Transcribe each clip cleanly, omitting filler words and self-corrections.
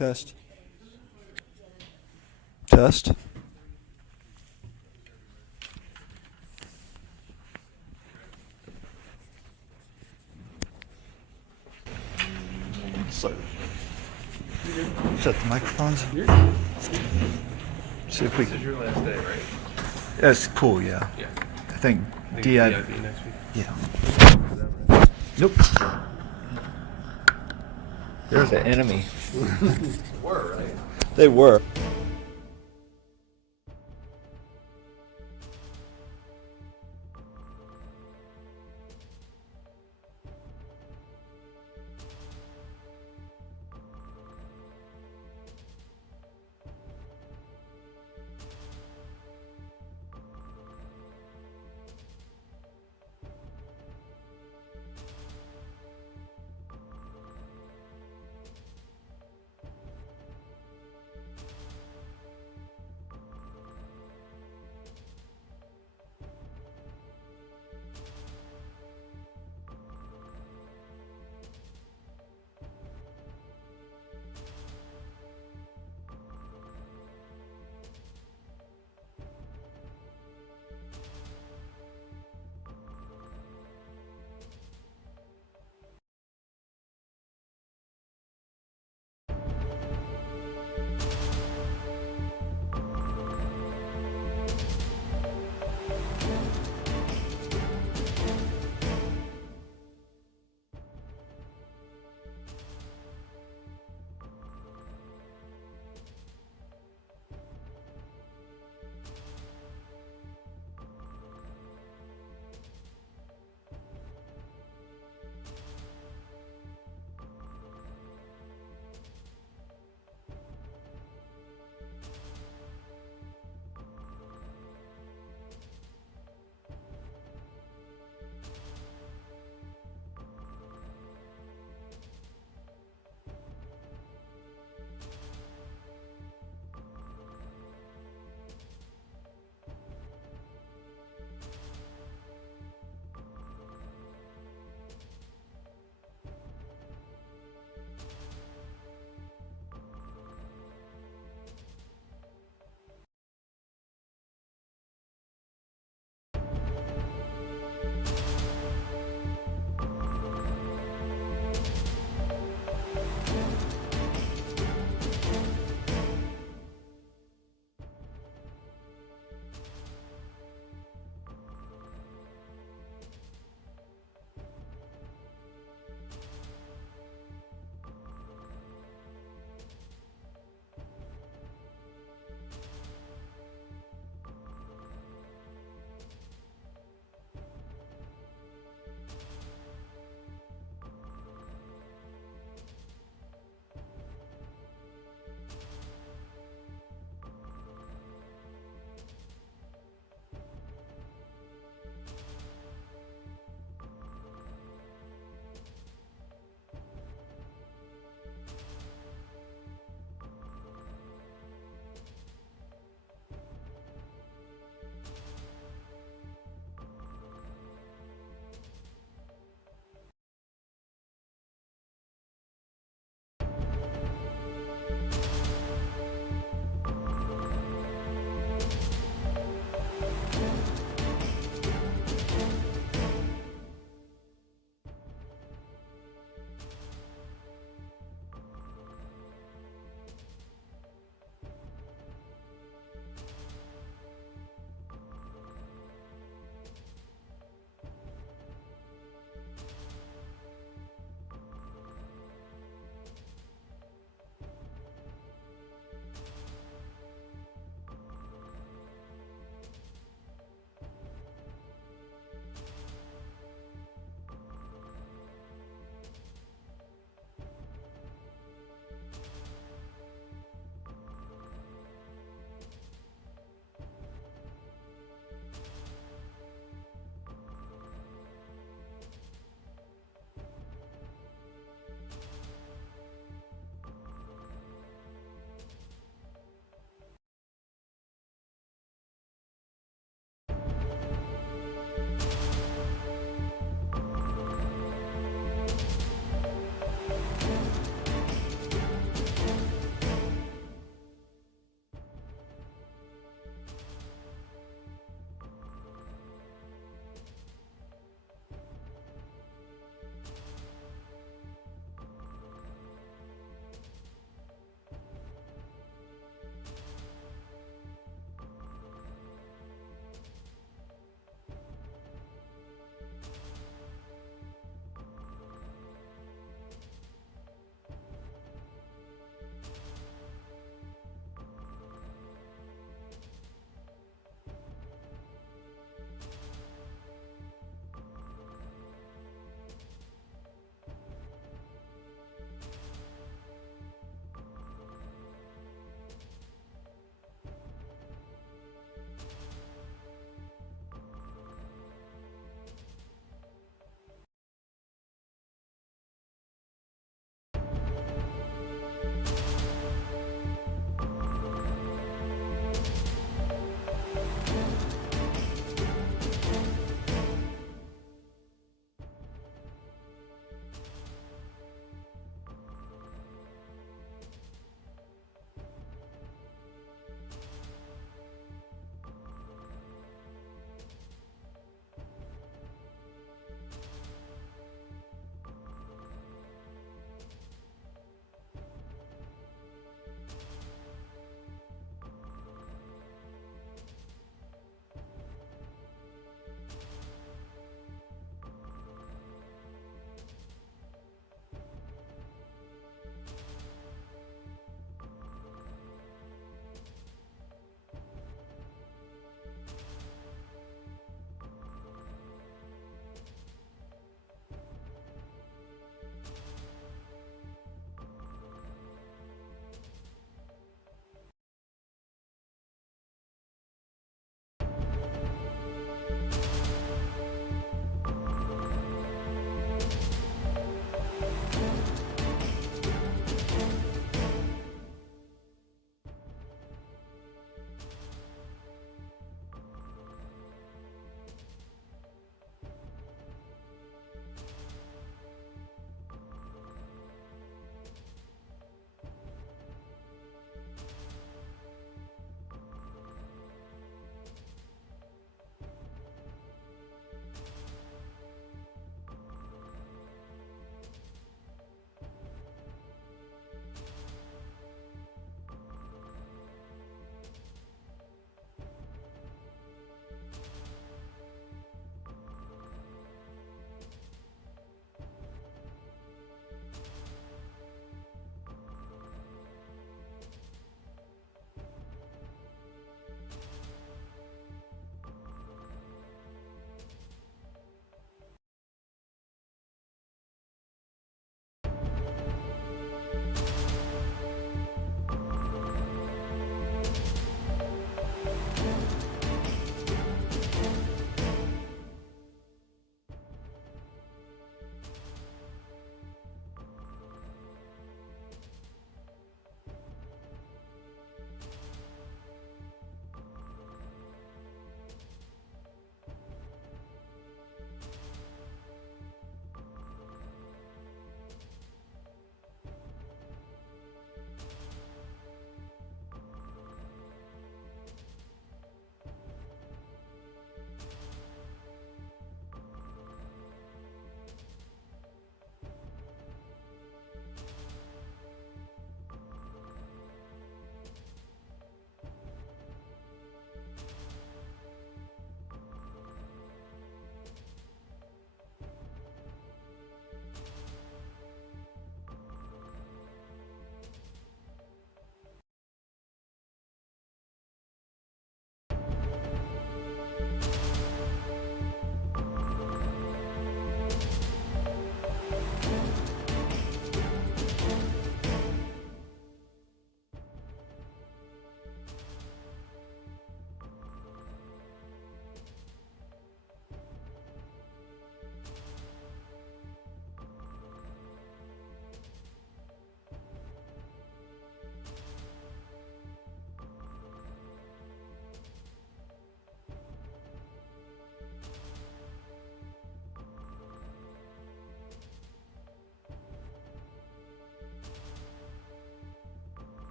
Test. Test. So, shut the microphones. See if we. This is your last day, right? That's cool. Yeah. Yeah. I think DI. DIB next week. Yeah. Nope. They're the enemy. Were, right? They were.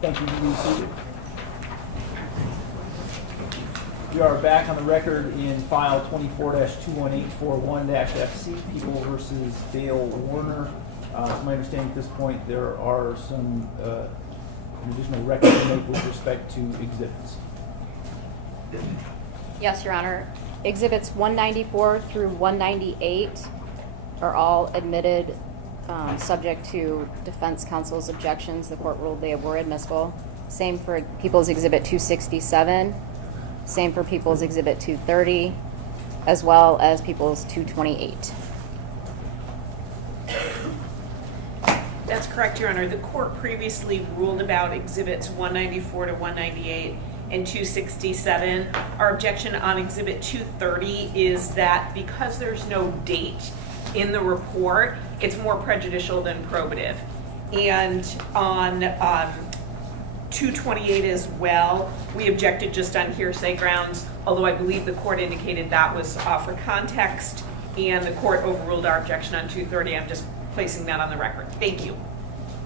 Thank you. You may be seated. We are back on the record in file 24-21841-FC, People versus Dale Warner. From my understanding at this point, there are some additional records to make with respect to exhibits. Yes, Your Honor. Exhibits 194 through 198 are all admitted, subject to defense counsel's objections. The court ruled they were admissible. Same for People's Exhibit 267. Same for People's Exhibit 230, as well as People's 228. That's correct, Your Honor. The court previously ruled about Exhibits 194 to 198 and 267. Our objection on Exhibit 230 is that because there's no date in the report, it's more prejudicial than probative. And on 228 as well, we objected just on hearsay grounds, although I believe the court indicated that was for context, and the court overruled our objection on 230. I'm just placing that on the record. Thank you.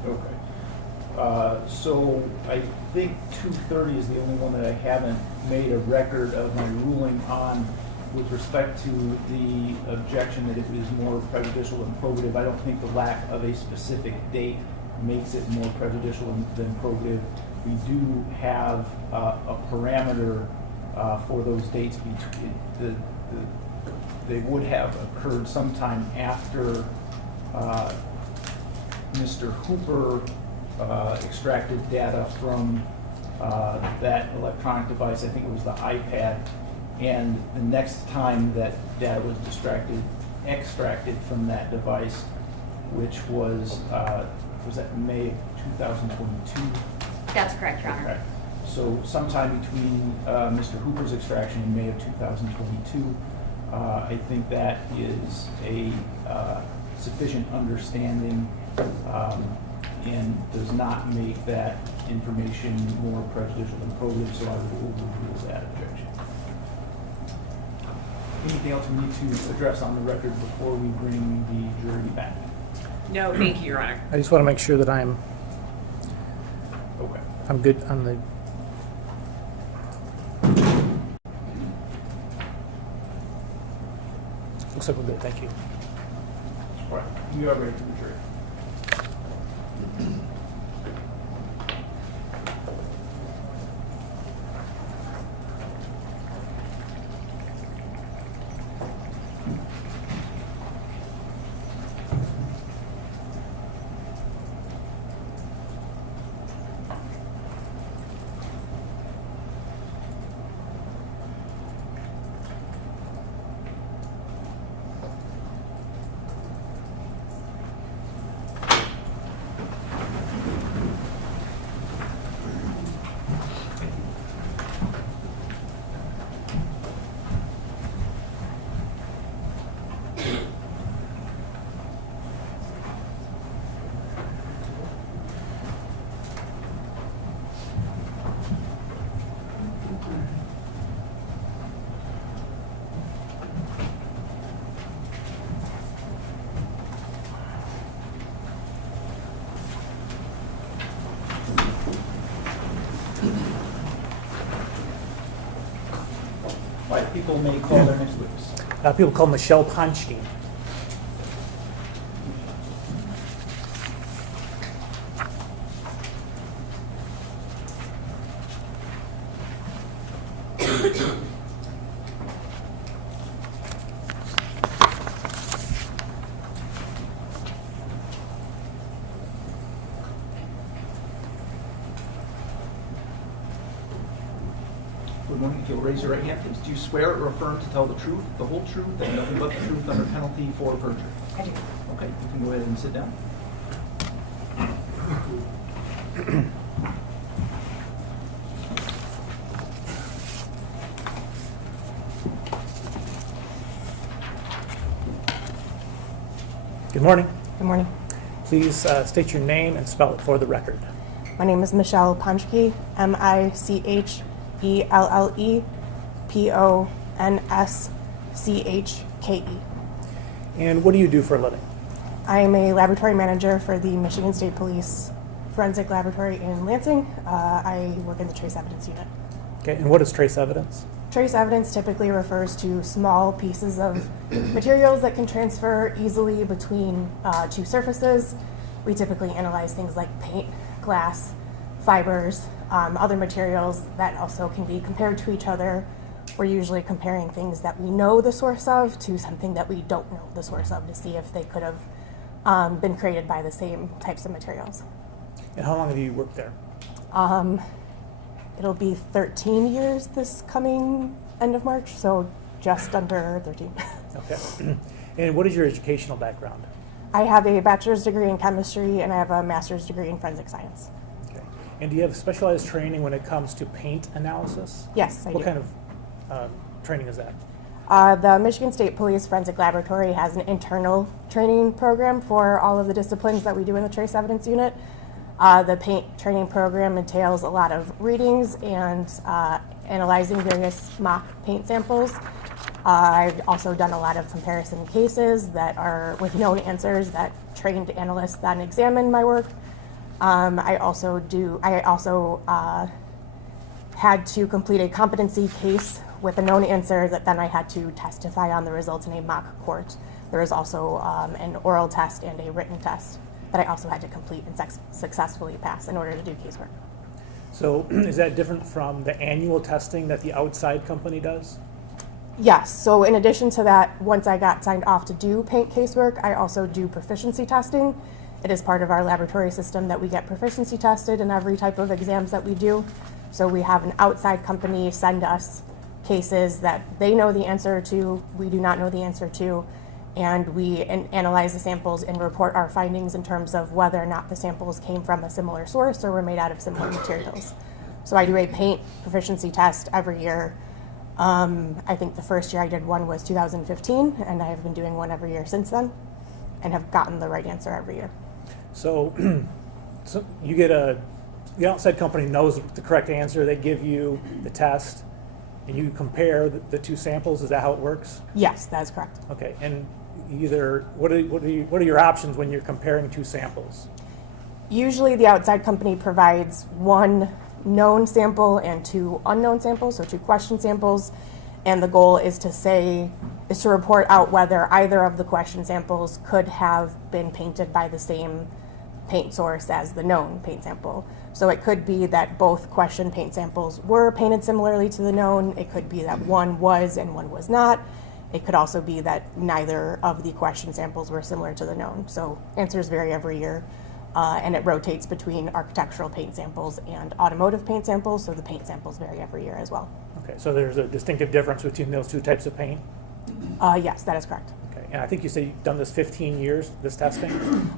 Okay. So I think 230 is the only one that I haven't made a record of my ruling on with respect to the objection that it is more prejudicial than probative. I don't think the lack of a specific date makes it more prejudicial than probative. We do have a parameter for those dates between they would have occurred sometime after Mr. Hooper extracted data from that electronic device. I think it was the iPad. And the next time that data was extracted from that device, which was that May of 2022? That's correct, Your Honor. Okay. So sometime between Mr. Hooper's extraction in May of 2022, I think that is a sufficient understanding and does not make that information more prejudicial than probative, so I would overrule that objection. Anything else we need to address on the record before we bring the jury back? No, thank you, Your Honor. I just want to make sure that I'm good on the. Looks like we're good. Thank you. All right, you are ready for the jury. People may call their next witness. People call Michelle Ponchke. Good morning. If you'll raise your right hand, please. Do you swear or affirm to tell the truth, the whole truth, and nothing but the truth under penalty for perjury? I do. Okay, you can go ahead and sit down. Good morning. Good morning. Please state your name and spell it for the record. My name is Michelle Ponchke, MICHELLEPONSCHKE. And what do you do for a living? I am a laboratory manager for the Michigan State Police forensic laboratory in Lansing. I work in the trace evidence unit. Okay, and what is trace evidence? Trace evidence typically refers to small pieces of materials that can transfer easily between two surfaces. We typically analyze things like paint, glass, fibers, other materials that also can be compared to each other. We're usually comparing things that we know the source of to something that we don't know the source of to see if they could have been created by the same types of materials. And how long have you worked there? It'll be 13 years this coming end of March, so just under 13. Okay. And what is your educational background? I have a bachelor's degree in chemistry and I have a master's degree in forensic science. Okay. And do you have specialized training when it comes to paint analysis? Yes, I do. What kind of training is that? The Michigan State Police Forensic Laboratory has an internal training program for all of the disciplines that we do in the trace evidence unit. The paint training program entails a lot of readings and analyzing various mock paint samples. I've also done a lot of comparison cases that are with known answers that trained analysts then examine my work. I also had to complete a competency case with a known answer that then I had to testify on the results in a mock court. There is also an oral test and a written test that I also had to complete and successfully pass in order to do casework. So is that different from the annual testing that the outside company does? Yes, so in addition to that, once I got signed off to do paint casework, I also do proficiency testing. It is part of our laboratory system that we get proficiency tested in every type of exams that we do. So we have an outside company send us cases that they know the answer to, we do not know the answer to, and we analyze the samples and report our findings in terms of whether or not the samples came from a similar source or were made out of similar materials. So I do a paint proficiency test every year. I think the first year I did one was 2015, and I have been doing one every year since then and have gotten the right answer every year. So, so you get the outside company knows the correct answer, they give you the test, and you compare the two samples. Is that how it works? Yes, that is correct. Okay, and what are your options when you're comparing two samples? Usually the outside company provides one known sample and two unknown samples, so two question samples, and the goal is to report out whether either of the question samples could have been painted by the same paint source as the known paint sample. So it could be that both question paint samples were painted similarly to the known. It could be that one was and one was not. It could also be that neither of the question samples were similar to the known. So answers vary every year, and it rotates between architectural paint samples and automotive paint samples, so the paint samples vary every year as well. Okay, so there's a distinctive difference between those two types of paint? Yes, that is correct. Okay, and I think you said you've done this 15 years, this testing?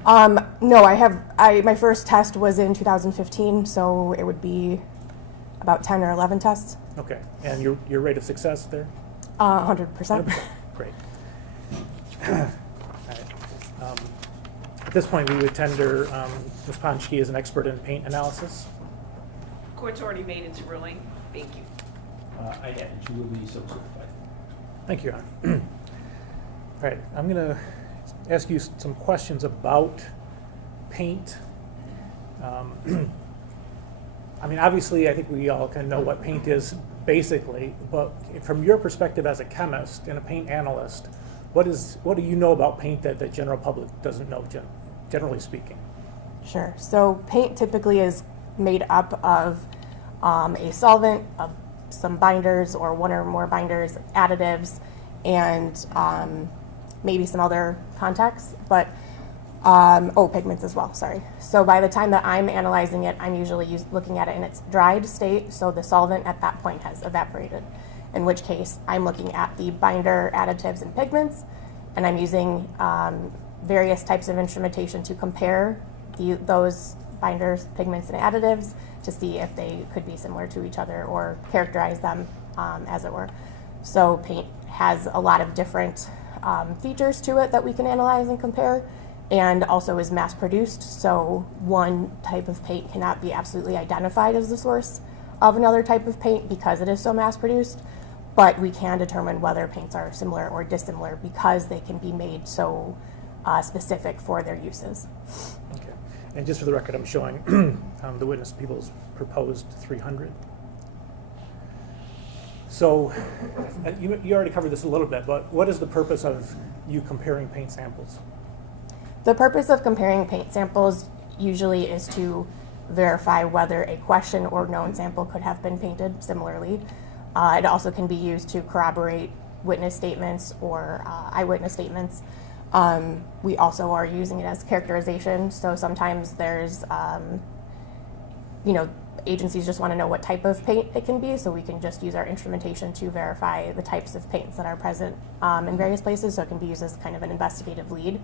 No, my first test was in 2015, so it would be about 10 or 11 tests. Okay, and your rate of success there? 100%. Great. All right. At this point, we would tender Ms. Ponchke as an expert in paint analysis. Court's already made its ruling. Thank you. I had, and she will be so certified. Thank you, Your Honor. All right, I'm going to ask you some questions about paint. I mean, obviously, I think we all can know what paint is basically, but from your perspective as a chemist and a paint analyst, what do you know about paint that the general public doesn't know, generally speaking? Sure. So paint typically is made up of a solvent, of some binders or one or more binders, additives, and maybe some other contacts, but pigments as well, sorry. So by the time that I'm analyzing it, I'm usually looking at it in its dried state, so the solvent at that point has evaporated, in which case I'm looking at the binder, additives, and pigments, and I'm using various types of instrumentation to compare those binders, pigments, and additives to see if they could be similar to each other or characterize them, as it were. So paint has a lot of different features to it that we can analyze and compare, and also is mass produced, so one type of paint cannot be absolutely identified as the source of another type of paint because it is so mass produced, but we can determine whether paints are similar or dissimilar because they can be made so specific for their uses. Okay. And just for the record, I'm showing the witness people's proposed 300. So you already covered this a little bit, but what is the purpose of you comparing paint samples? The purpose of comparing paint samples usually is to verify whether a question or known sample could have been painted similarly. It also can be used to corroborate witness statements or eyewitness statements. We also are using it as characterization, so sometimes there's, agencies just want to know what type of paint it can be, so we can just use our instrumentation to verify the types of paints that are present in various places, so it can be used as kind of an investigative lead.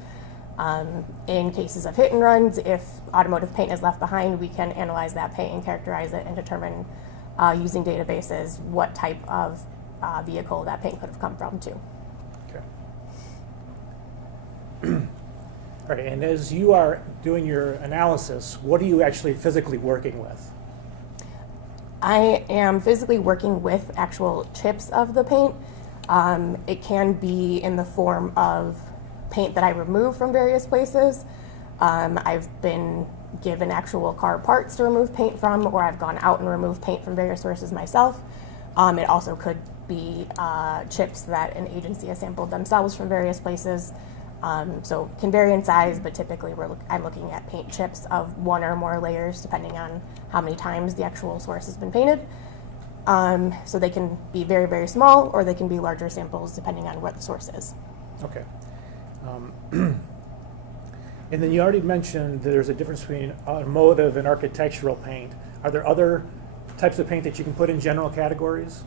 In cases of hit and runs, if automotive paint is left behind, we can analyze that paint and characterize it and determine using databases what type of vehicle that paint could have come from too. Okay. All right, and as you are doing your analysis, what are you actually physically working with? I am physically working with actual chips of the paint. It can be in the form of paint that I remove from various places. I've been given actual car parts to remove paint from, or I've gone out and removed paint from various sources myself. It also could be chips that an agency has sampled themselves from various places. So it can vary in size, but typically I'm looking at paint chips of one or more layers depending on how many times the actual source has been painted. So they can be very, very small, or they can be larger samples depending on what the source is. Okay. And then you already mentioned that there's a difference between automotive and architectural paint. Are there other types of paint that you can put in general categories?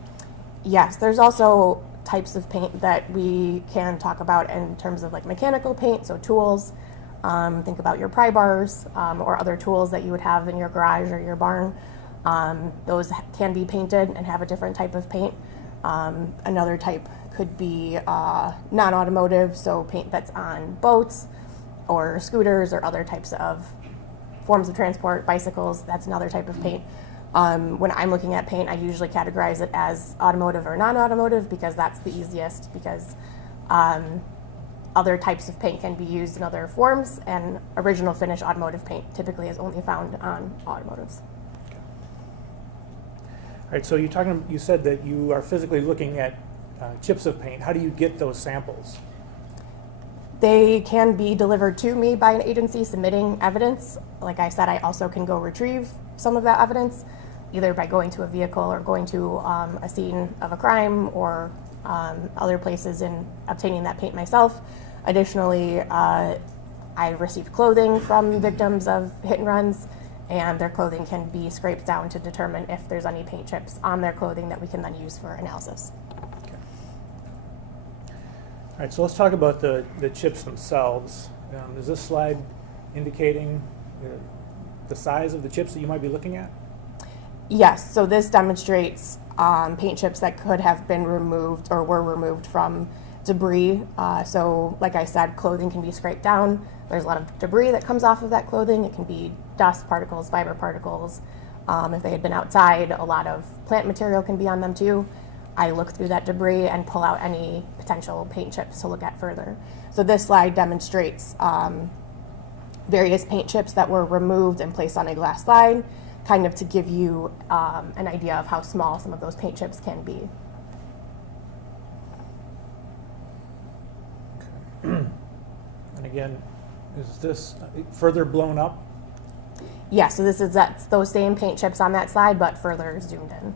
Yes, there's also types of paint that we can talk about in terms of like mechanical paint, so tools. Think about your pry bars or other tools that you would have in your garage or your barn. Those can be painted and have a different type of paint. Another type could be non-automotive, so paint that's on boats or scooters or other types of forms of transport, bicycles, that's another type of paint. When I'm looking at paint, I usually categorize it as automotive or non-automotive because that's the easiest, because other types of paint can be used in other forms, and original finish automotive paint typically is only found on automotives. All right, so you said that you are physically looking at chips of paint. How do you get those samples? They can be delivered to me by an agency submitting evidence. Like I said, I also can go retrieve some of that evidence, either by going to a vehicle or going to a scene of a crime or other places and obtaining that paint myself. Additionally, I received clothing from victims of hit and runs, and their clothing can be scraped down to determine if there's any paint chips on their clothing that we can then use for analysis. All right, so let's talk about the chips themselves. Is this slide indicating the size of the chips that you might be looking at? Yes, so this demonstrates paint chips that could have been removed or were removed from debris. So like I said, clothing can be scraped down. There's a lot of debris that comes off of that clothing. It can be dust particles, fiber particles. If they had been outside, a lot of plant material can be on them too. I look through that debris and pull out any potential paint chips to look at further. So this slide demonstrates various paint chips that were removed and placed on a glass slide, kind of to give you an idea of how small some of those paint chips can be. And again, is this further blown up? Yeah, so that's those same paint chips on that slide, but further zoomed in.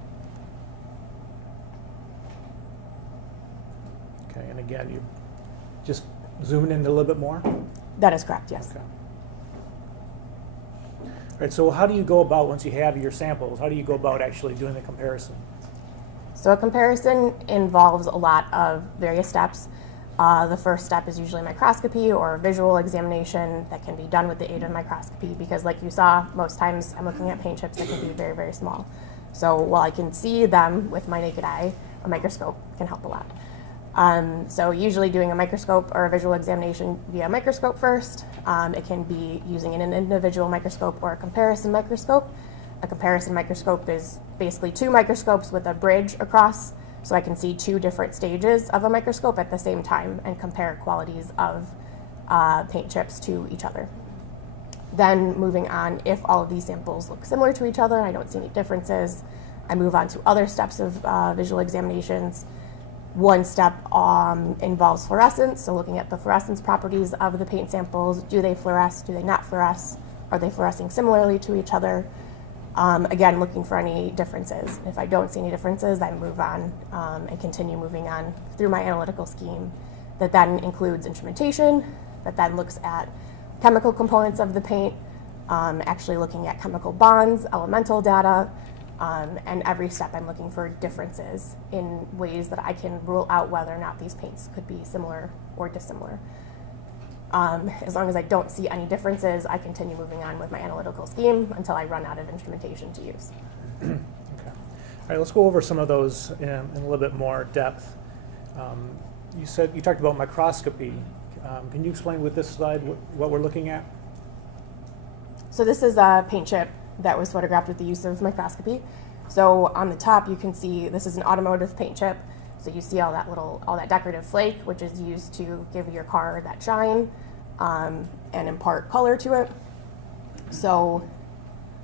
Okay, and again, you just zooming in a little bit more? That is correct, yes. Okay. All right, so how do you go about, once you have your samples, how do you go about actually doing the comparison? So a comparison involves a lot of various steps. The first step is usually microscopy or visual examination that can be done with the aid of microscopy, because like you saw, most times I'm looking at paint chips that can be very, very small. So while I can see them with my naked eye, a microscope can help a lot. So usually doing a microscope or a visual examination via microscope first. It can be using an individual microscope or a comparison microscope. A comparison microscope is basically two microscopes with a bridge across, so I can see two different stages of a microscope at the same time and compare qualities of paint chips to each other. Then moving on, if all of these samples look similar to each other, I don't see any differences, I move on to other steps of visual examinations. One step involves fluorescence, so looking at the fluorescence properties of the paint samples. Do they fluoresce? Do they not fluoresce? Are they fluorescing similarly to each other? Again, looking for any differences. If I don't see any differences, I move on and continue moving on through my analytical scheme that then includes instrumentation, that then looks at chemical components of the paint, actually looking at chemical bonds, elemental data, and every step I'm looking for differences in ways that I can rule out whether or not these paints could be similar or dissimilar. As long as I don't see any differences, I continue moving on with my analytical scheme until I run out of instrumentation to use. Okay. All right, let's go over some of those in a little bit more depth. You talked about microscopy. Can you explain with this slide what we're looking at? So this is a paint chip that was photographed with the use of microscopy. So on the top, you can see this is an automotive paint chip. So you see all that decorative flake, which is used to give your car that shine and impart color to it. So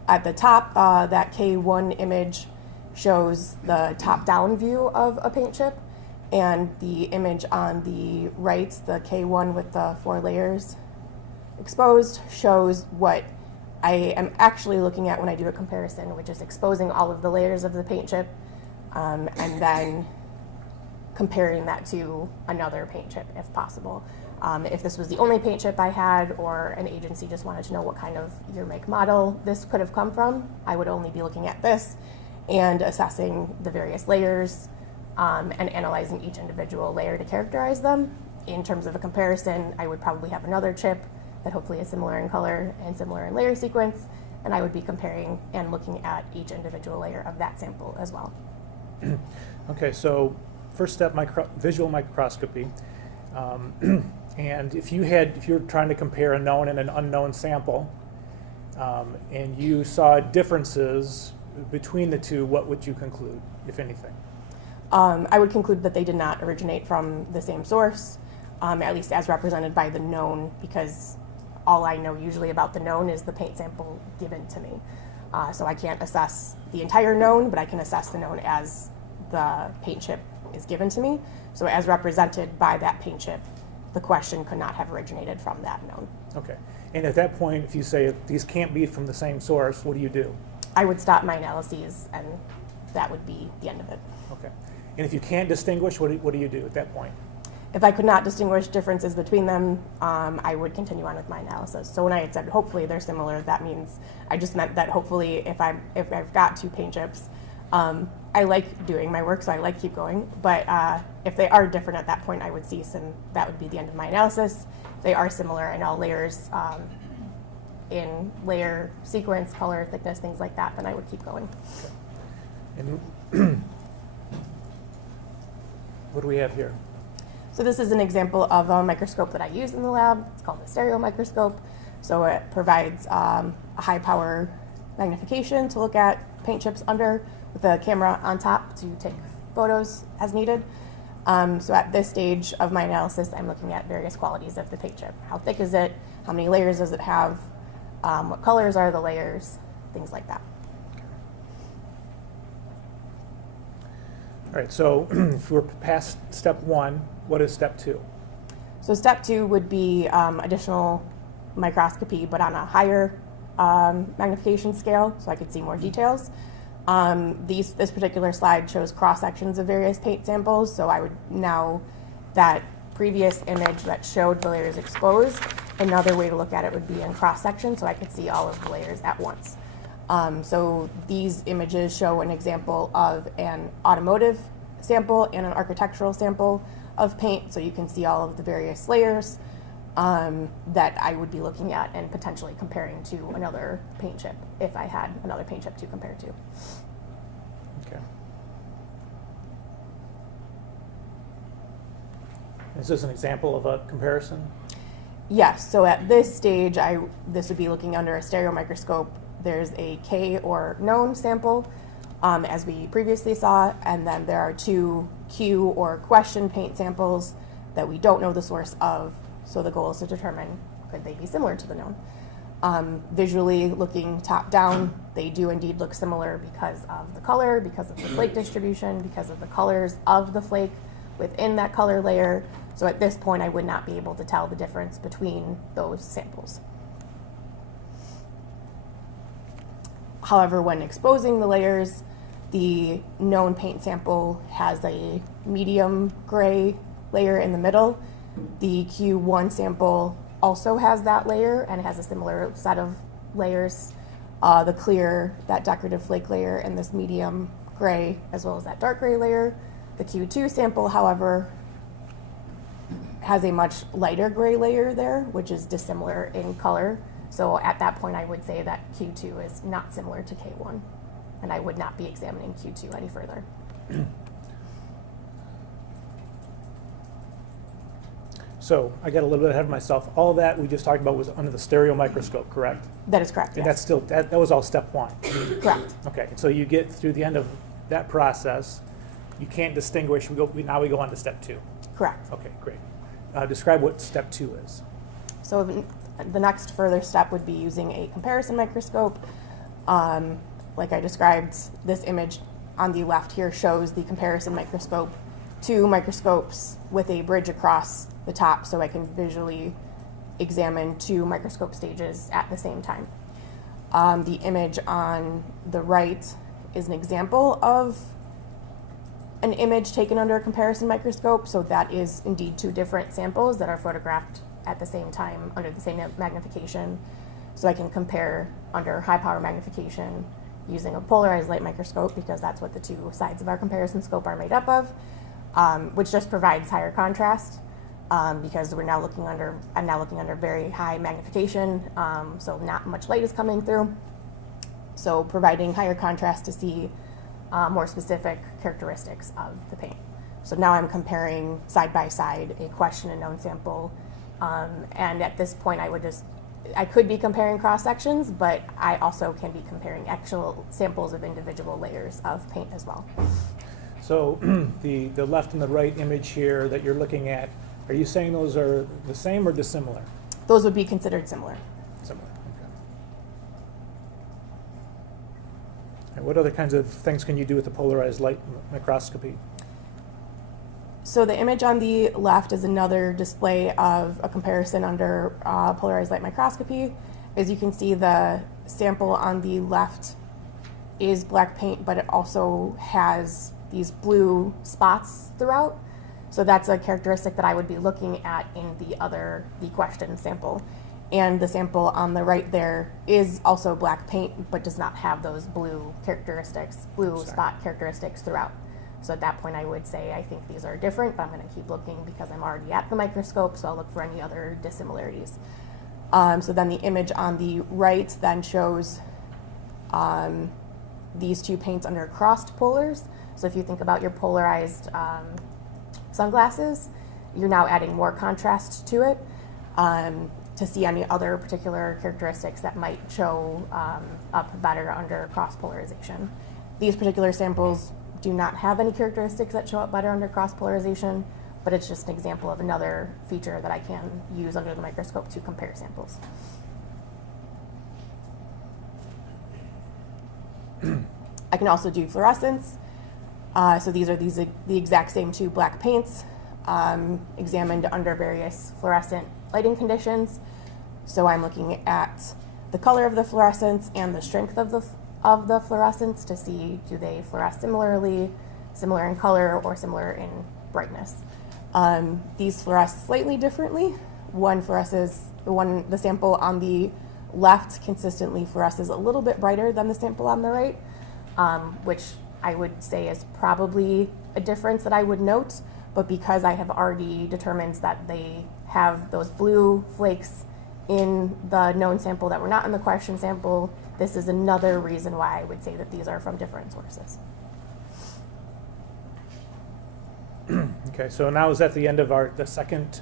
at the top, that K1 image shows the top-down view of a paint chip, and the image on the right, the K1 with the 4 layers exposed, shows what I am actually looking at when I do a comparison, which is exposing all of the layers of the paint chip and then comparing that to another paint chip if possible. If this was the only paint chip I had, or an agency just wanted to know what kind of year, make, model this could have come from, I would only be looking at this and assessing the various layers and analyzing each individual layer to characterize them. In terms of a comparison, I would probably have another chip that hopefully is similar in color and similar in layer sequence, and I would be comparing and looking at each individual layer of that sample as well. Okay, so first step, visual microscopy. And if you're trying to compare a known and an unknown sample, and you saw differences between the two, what would you conclude, if anything? I would conclude that they did not originate from the same source, at least as represented by the known, because all I know usually about the known is the paint sample given to me. So I can't assess the entire known, but I can assess the known as the paint chip is given to me. So as represented by that paint chip, the question could not have originated from that known. Okay. And at that point, if you say these can't be from the same source, what do you do? I would stop my analyses, and that would be the end of it. Okay. And if you can't distinguish, what do you do at that point? If I could not distinguish differences between them, I would continue on with my analysis. So when I had said hopefully they're similar, that means I just meant that hopefully if I've got 2 paint chips, I like doing my work, so I like keep going. But if they are different at that point, I would cease, and that would be the end of my analysis. If they are similar in all layers, in layer sequence, color, thickness, things like that, then I would keep going. Okay. And what do we have here? So this is an example of a microscope that I use in the lab. It's called a stereo microscope. So it provides a high power magnification to look at paint chips under, with a camera on top to take photos as needed. So at this stage of my analysis, I'm looking at various qualities of the paint chip. How thick is it? How many layers does it have? What colors are the layers? Things like that. All right, so if we're past step 1, what is step 2? So step 2 would be additional microscopy, but on a higher magnification scale, so I could see more details. This particular slide shows cross sections of various paint samples, so I would now, that previous image that showed the layers exposed, another way to look at it would be in cross section, so I could see all of the layers at once. So these images show an example of an automotive sample and an architectural sample of paint, so you can see all of the various layers that I would be looking at and potentially comparing to another paint chip if I had another paint chip to compare to. Okay. Is this an example of a comparison? Yes, so at this stage, this would be looking under a stereo microscope. There's a K or known sample, as we previously saw, and then there are 2 Q or question paint samples that we don't know the source of, so the goal is to determine could they be similar to the known. Visually looking top down, they do indeed look similar because of the color, because of the flake distribution, because of the colors of the flake within that color layer. So at this point, I would not be able to tell the difference between those samples. However, when exposing the layers, the known paint sample has a medium gray layer in the middle. The Q1 sample also has that layer and has a similar set of layers. The clear, that decorative flake layer, and this medium gray, as well as that dark gray layer. The Q2 sample, however, has a much lighter gray layer there, which is dissimilar in color. So at that point, I would say that Q2 is not similar to K1, and I would not be examining Q2 any further. So I got a little bit ahead of myself. All that we just talked about was under the stereo microscope, correct? That is correct, And yes. that's still, that was all step one. Correct. Okay, so you get through the end of that process, you can't distinguish, now we go on to step two. Correct. Okay, great. Describe what step two is. So the next further step would be using a comparison microscope. Like I described, this image on the left here shows the comparison microscope, two microscopes with a bridge across the top, so I can visually examine two microscope stages at the same time. The image on the right is an example of an image taken under a comparison microscope, so that is indeed two different samples that are photographed at the same time under the same magnification. So I can compare under high power magnification using a polarized light microscope, because that's what the two sides of our comparison scope are made up of, which just provides higher contrast, because I'm now looking under very high magnification, so not much light is coming through. So providing higher contrast to see more specific characteristics of the paint. So now I'm comparing side by side a question and known sample, and at this point I could be comparing cross sections, but I also can be comparing actual samples of individual layers of paint as well. So the left and the right image here that you're looking at, are you saying those are the same or dissimilar? Those would be considered similar. Similar, okay. And what other kinds of things can you do with the polarized light microscopy? So the image on the left is another display of a comparison under polarized light microscopy. As you can see, the sample on the left is black paint, but it also has these blue spots throughout. So that's a characteristic that I would be looking at in the question sample. And the sample on the right there is also black paint, but does not have those blue spot characteristics throughout. So at that point, I would say I think these are different, but I'm going to keep looking because I'm already at the microscope, so I'll look for any other dissimilarities. So then the image on the right then shows these two paints under crossed polars. So if you think about your polarized sunglasses, you're now adding more contrast to it to see any other particular characteristics that might show up better under cross polarization. These particular samples do not have any characteristics that show up better under cross polarization, but it's just an example of another feature that I can use under the microscope to compare samples. I can also do fluorescence. So these are the exact same two black paints examined under various fluorescent lighting conditions. So I'm looking at the color of the fluorescence and the strength of the fluorescence to see, do they fluoresce similarly, similar in color, or similar in brightness. These fluoresce slightly differently. The sample on the left consistently fluoresces a little bit brighter than the sample on the right, which I would say is probably a difference that I would note, but because I have already determined that they have those blue flakes in the known sample that were not in the question sample, this is another reason why I would say that these are from different sources. Okay, so now is that the end of the second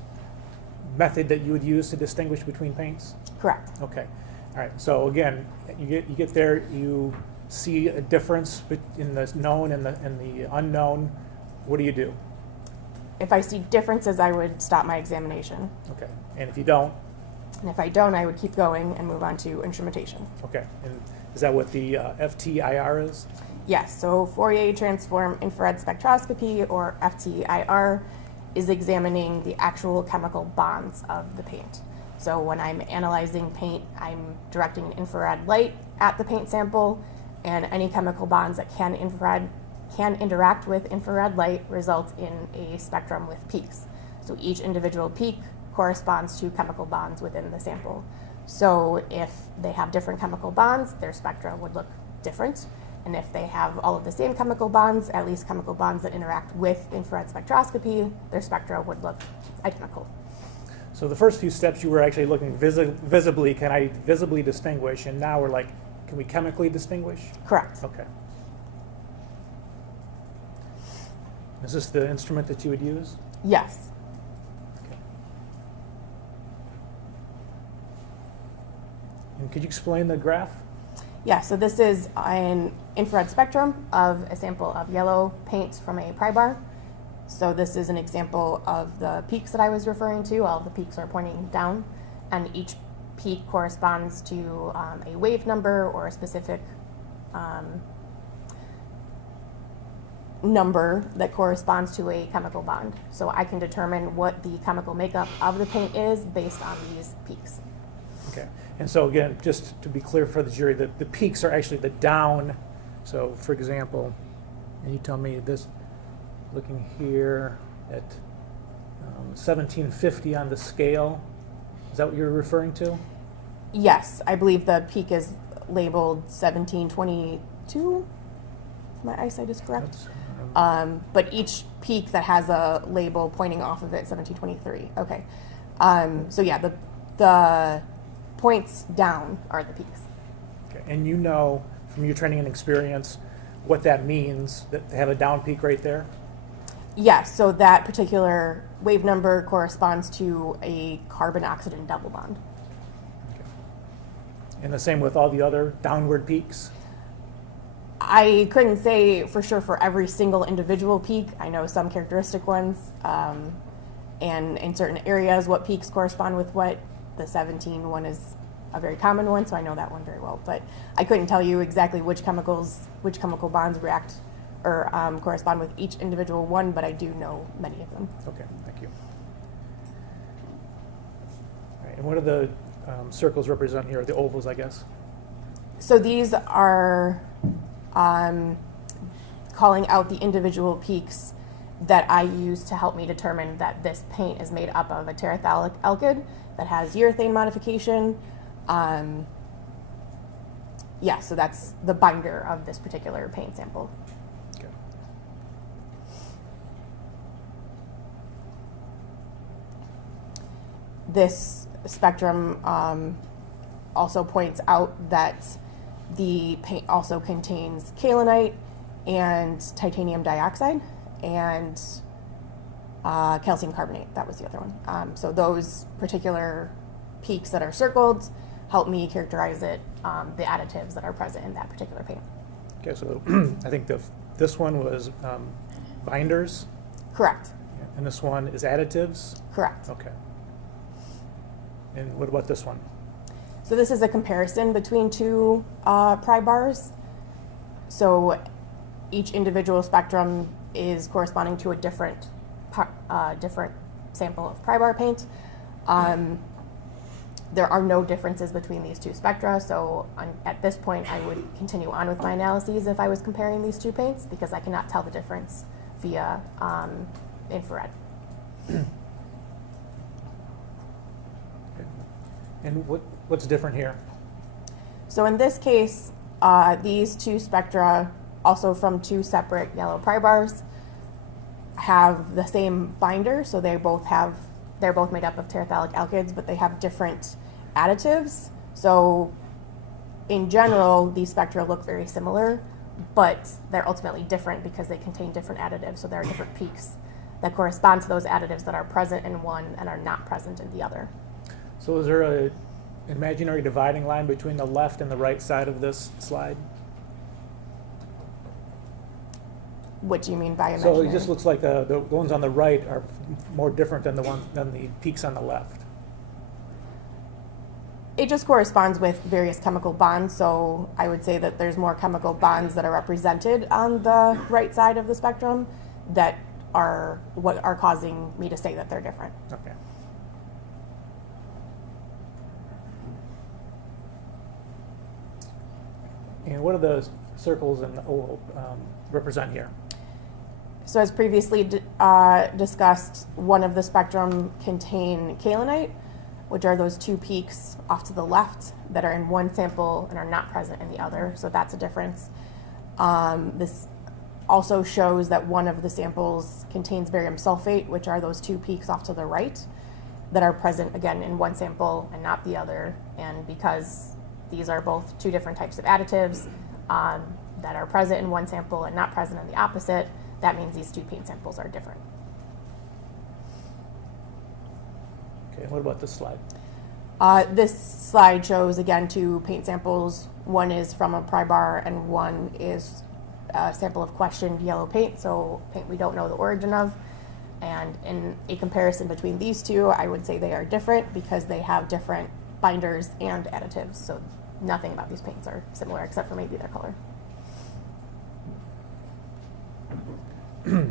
method that you would use to distinguish between paints? Correct. Okay, all right, so again, you get there, you see a difference in the known and the unknown. What do you do? If I see differences, I would stop my examination. Okay, and if you don't? And if I don't, I would keep going and move on to instrumentation. Okay, and is that what the FTIR is? Yes, so Fourier transform infrared spectroscopy, or FTIR, is examining the actual chemical bonds of the paint. So when I'm analyzing paint, I'm directing an infrared light at the paint sample, and any chemical bonds that can interact with infrared light result in a spectrum with peaks. So each individual peak corresponds to chemical bonds within the sample. So if they have different chemical bonds, their spectra would look different. And if they have all of the same chemical bonds, at least chemical bonds that interact with infrared spectroscopy, their spectra would look identical. So the first few steps you were actually looking visibly, can I visibly distinguish? And now we're like, can we chemically distinguish? Correct. Okay. Is this the instrument that you would use? Yes. Okay. And could you explain the graph? Yeah, so this is an infrared spectrum of a sample of yellow paint from a pry bar. So this is an example of the peaks that I was referring to. All of the peaks are pointing down, and each peak corresponds to a wave number or a specific number that corresponds to a chemical bond. So I can determine what the chemical makeup of the paint is based on these peaks. Okay. And so again, just to be clear for the jury, the peaks are actually the down. So for example, and you tell me this, looking here at 1750 on the scale, is that what you're referring to? Yes, I believe the peak is labeled 1722, if my eyesight is correct. But each peak that has a label pointing off of it, 1723. Okay. So yeah, the points down are the peaks. Okay. And you know from your training and experience what that means, that they have a down peak right there? Yes, so that particular wave number corresponds to a carbon-oxygen double bond. Okay. And the same with all the other downward peaks? I couldn't say for sure for every single individual peak. I know some characteristic ones, and in certain areas what peaks correspond with what. The 17 one is a very common one, so I know that one very well. But I couldn't tell you exactly which chemical bonds react or correspond with each individual one, but I do know many of them. Okay, thank you. All right, and what do the circles represent here, the ovals, I guess? So these are calling out the individual peaks that I use to help me determine that this paint is made up of a terephthalic alkyd that has urethane modification. Yeah, so that's the binder of this particular paint sample. Okay. This spectrum also points out that the paint also contains kaolinite and titanium dioxide and calcium carbonate. That was the other one. So those particular peaks that are circled help me characterize it, the additives that are present in that particular paint. Okay, so I think this one was binders, Correct. and this one is additives? Correct. Okay. And what about this one? So this is a comparison between two pry bars. So each individual spectrum is corresponding to a different sample of pry bar paint. There are no differences between these two spectra, so at this point I would continue on with my analyses if I was comparing these two paints, because I cannot tell the difference via infrared. And what's different here? So in this case, these two spectra, also from two separate yellow pry bars, have the same binder, so they're both made up of terephthalic alkyds, but they have different additives. So in general, these spectra look very similar, but they're ultimately different because they contain different additives. So there are different peaks that correspond to those additives that are present in one and are not present in the other. So is there an imaginary dividing line between the left and the right side of this slide? What do you mean by imaginary? So it just looks like the ones on the right are more different than the peaks on the left. It just corresponds with various chemical bonds, so I would say that there's more chemical bonds that are represented on the right side of the spectrum that are what are causing me to say that they're different. Okay. And what do the circles and the oval represent here? So as previously discussed, one of the spectrum contain kaolinite, which are those two peaks off to the left that are in one sample and are not present in the other, so that's a difference. This also shows that one of the samples contains barium sulfate, which are those two peaks off to the right that are present again in one sample and not the other. And because these are both two different types of additives that are present in one sample and not present in the opposite, that means these two paint samples are different. Okay, what about this slide? This slide shows again two paint samples. One is from a pry bar and one is a sample of questioned yellow paint, so paint we don't know the origin of. And in a comparison between these two, I would say they are different because they have different binders and additives. So nothing about these paints are similar except for maybe their color. All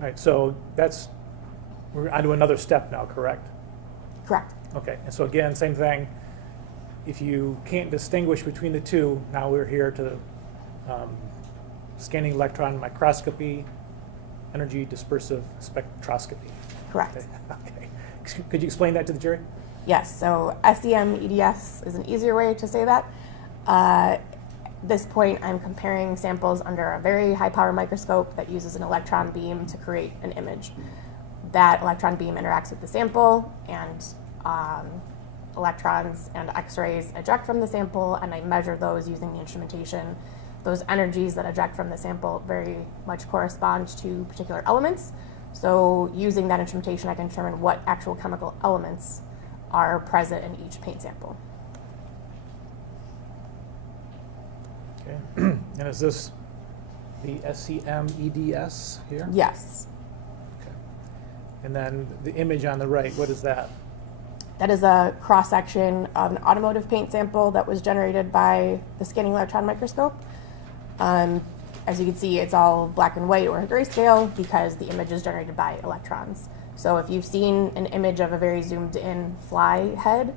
right, so we're on to another step now, correct? Correct. Okay, and so again, same thing. If you can't distinguish between the two, now we're here to scanning electron microscopy, energy dispersive spectroscopy. Correct. Okay. Could you explain that to the jury? Yes, so SEM EDS is an easier way to say that. At this point, I'm comparing samples under a very high power microscope that uses an electron beam to create an image. That electron beam interacts with the sample, and electrons and X-rays eject from the sample, and I measure those using the instrumentation. Those energies that eject from the sample very much correspond to particular elements. So using that instrumentation, I can determine what actual chemical elements are present in each paint sample. Okay. And is this the SEM EDS here? Yes. Okay. And then the image on the right, what is that? That is a cross-section of an automotive paint sample that was generated by the scanning electron microscope. As you can see, it's all black and white or grayscale because the image is generated by electrons. So if you've seen an image of a very zoomed in fly head,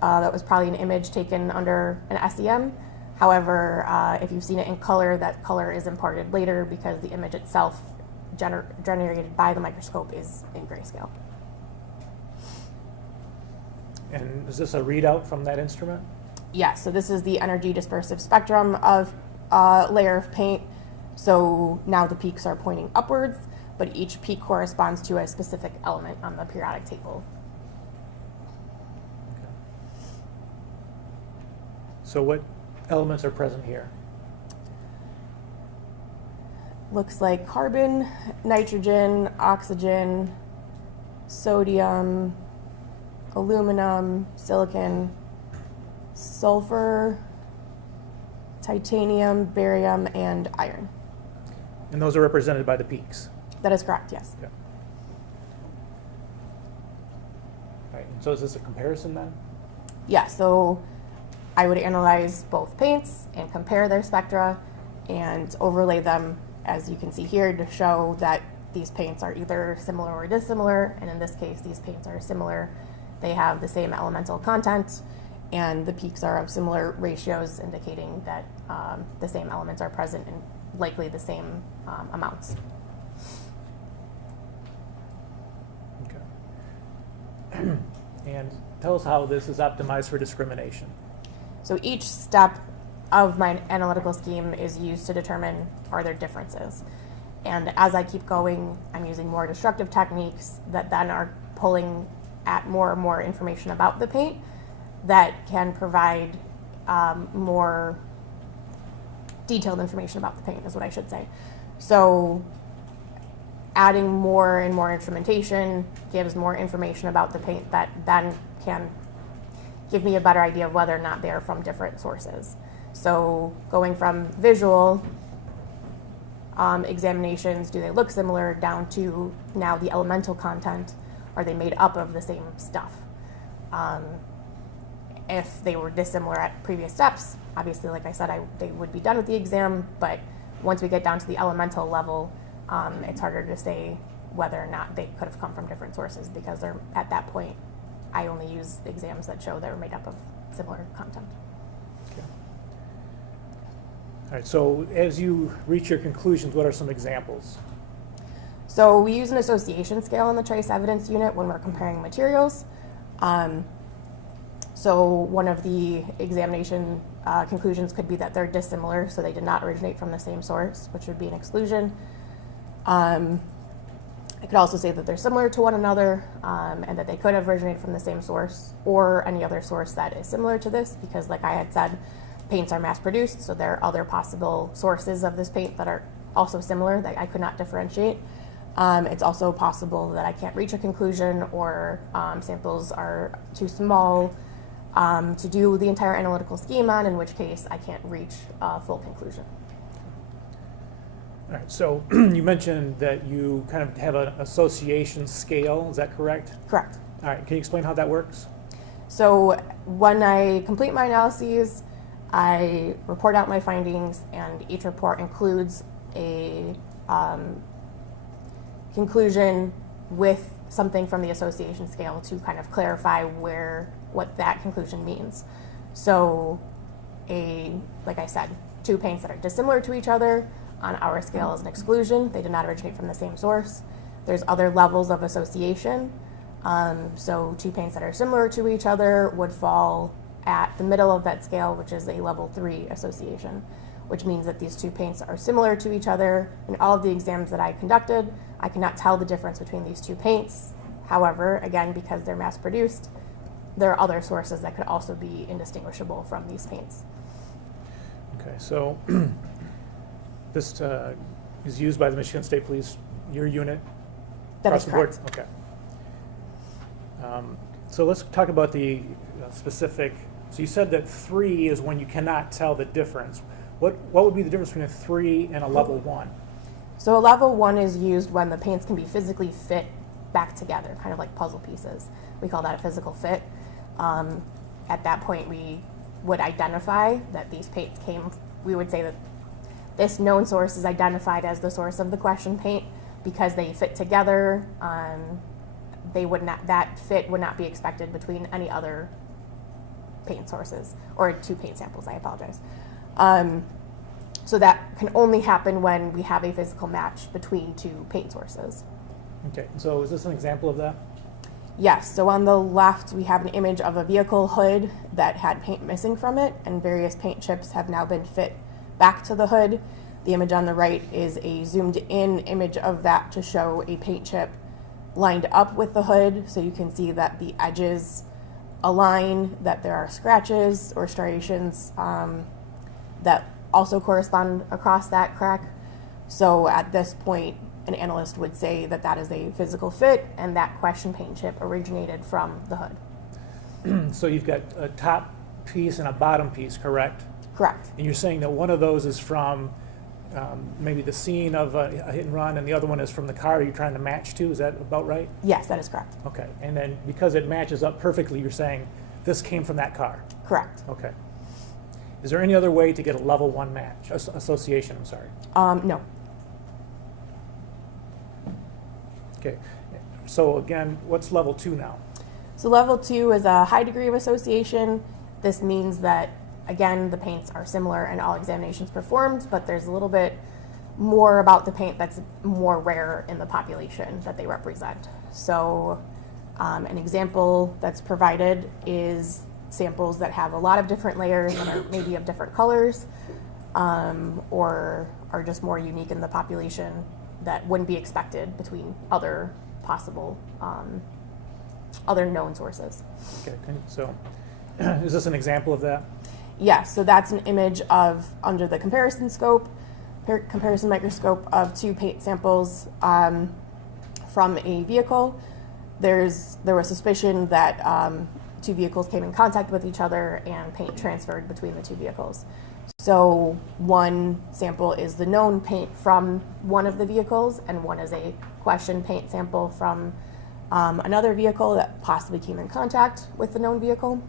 that was probably an image taken under an SEM. However, if you've seen it in color, that color is imparted later because the image itself generated by the microscope is in grayscale. And is this a readout from that instrument? Yes, so this is the energy dispersive spectrum of a layer of paint. So now the peaks are pointing upwards, but each peak corresponds to a specific element on the periodic table. Okay. So what elements are present here? Looks like carbon, nitrogen, oxygen, sodium, aluminum, silicon, sulfur, titanium, barium, and iron. And those are represented by the peaks? That is correct, yes. Yeah. All right, and so is this a comparison then? Yeah, so I would analyze both paints and compare their spectra and overlay them, as you can see here, to show that these paints are either similar or dissimilar, and in this case, these paints are similar. They have the same elemental content, and the peaks are of similar ratios, indicating that the same elements are present in likely the same amounts. Okay. And tell us how this is optimized for discrimination. So each step of my analytical scheme is used to determine are there differences. And as I keep going, I'm using more destructive techniques that then are pulling at more and more information about the paint that can provide more detailed information about the paint, is what I should say. So adding more and more instrumentation gives more information about the paint that then can give me a better idea of whether or not they are from different sources. So going from visual examinations, do they look similar, down to now the elemental content, are they made up of the same stuff? If they were dissimilar at previous steps, obviously, like I said, they would be done with the exam, but once we get down to the elemental level, it's harder to say whether or not they could have come from different sources, because they're, at that point, I only use exams that show they're made up of similar content. Okay. All right, so as you reach your conclusions, what are some examples? So we use an association scale in the trace evidence unit when we're comparing materials. So one of the examination conclusions could be that they're dissimilar, so they did not originate from the same source, which would be an exclusion. I could also say that they're similar to one another, and that they could have originated from the same source or any other source that is similar to this, because like I had said, paints are mass produced, so there are other possible sources of this paint that are also similar that I could not differentiate. It's also possible that I can't reach a conclusion, or samples are too small to do the entire analytical scheme on, in which case I can't reach a full conclusion. All right, so you mentioned that you kind of have an association scale, is that correct? Correct. All right, can you explain how that works? So when I complete my analyses, I report out my findings, and each report includes a conclusion with something from the association scale to kind of clarify what that conclusion means. So like I said, two paints that are dissimilar to each other on our scale is an exclusion. They did not originate from the same source. There's other levels of association. So two paints that are similar to each other would fall at the middle of that scale, which is a level 3 association, which means that these two paints are similar to each other. In all of the exams that I conducted, I cannot tell the difference between these two paints. However, again, because they're mass produced, there are other sources that could also be indistinguishable from these paints. Okay, so this is used by the Michigan State Police, your unit? That across is the board? correct. Okay. So let's talk about the specific. So you said that 3 is when you cannot tell the difference. What would be the difference between a 3 and a level 1? So a level 1 is used when the paints can be physically fit back together, kind of like puzzle pieces. We call that a physical fit. At that point, we would identify that these paints we would say that this known source is identified as the source of the question paint because they fit together. That fit would not be expected between any other paint sources, or two paint samples, I apologize. So that can only happen when we have a physical match between two paint sources. Okay, so is this an example of that? Yes, so on the left we have an image of a vehicle hood that had paint missing from it, and various paint chips have now been fit back to the hood. The image on the right is a zoomed in image of that to show a paint chip lined up with the hood, so you can see that the edges align, that there are scratches or striations that also correspond across that crack. So at this point, an analyst would say that that is a physical fit, and that question paint chip originated from the hood. So you've got a top piece and a bottom piece, correct? Correct. And you're saying that one of those is from maybe the scene of a hit and run, and the other one is from the car you're trying to match to. Is that about right? Yes, that is correct. Okay. And then because it matches up perfectly, you're saying this came from that car. Correct. Okay. Is there any other way to get a level 1 match? Association, I'm sorry. No. Okay. So again, what's level 2 now? So level 2 is a high degree of association. This means that, again, the paints are similar in all examinations performed, but there's a little bit more about the paint that's more rare in the population that they represent. So an example that's provided is samples that have a lot of different layers and are maybe of different colors, or are just more unique in the population that wouldn't be expected between other possible, other known sources. Okay. So is this an example of that? Yes, so that's an image of, under the comparison scope, comparison microscope, of two paint samples from a vehicle. There was suspicion that two vehicles came in contact with each other and paint transferred between the two vehicles. So one sample is the known paint from one of the vehicles, and one is a question paint sample from another vehicle that possibly came in contact with the known vehicle.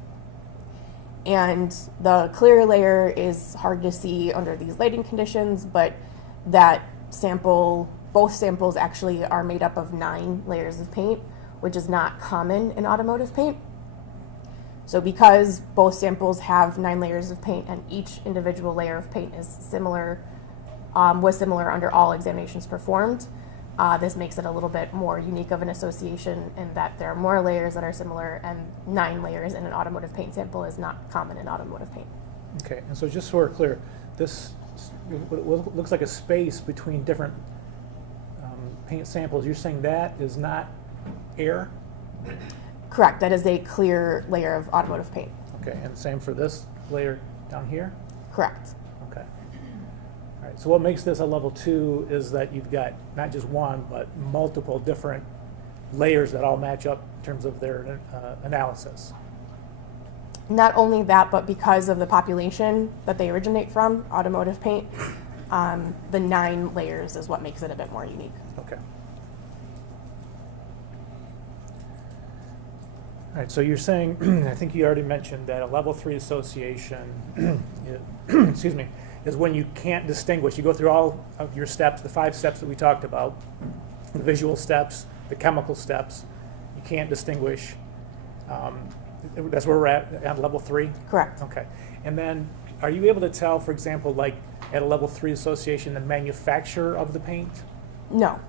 And the clear layer is hard to see under these lighting conditions, but that sample, both samples actually are made up of 9 layers of paint, which is not common in automotive paint. So because both samples have 9 layers of paint and each individual layer of paint is similar, was similar under all examinations performed, this makes it a little bit more unique of an association in that there are more layers that are similar, and 9 layers in an automotive paint sample is not common in automotive paint. Okay, and so just so we're clear, this looks like a space between different paint samples. You're saying that is not air? Correct, that is a clear layer of automotive paint. Okay, and same for this layer down here? Correct. Okay. All right, so what makes this a level 2 is that you've got not just one, but multiple different layers that all match up in terms of their analysis. Not only that, but because of the population that they originate from, automotive paint, the 9 layers is what makes it a bit more unique. Okay. All right, so you're saying, I think you already mentioned that a level 3 association, excuse me, is when you can't distinguish. You go through all of your steps, the 5 steps that we talked about, the visual steps, the chemical steps. You can't distinguish. That's where we're at level 3? Correct. Okay. And then are you able to tell, for example, like at a level 3 association, the manufacturer of the paint? No.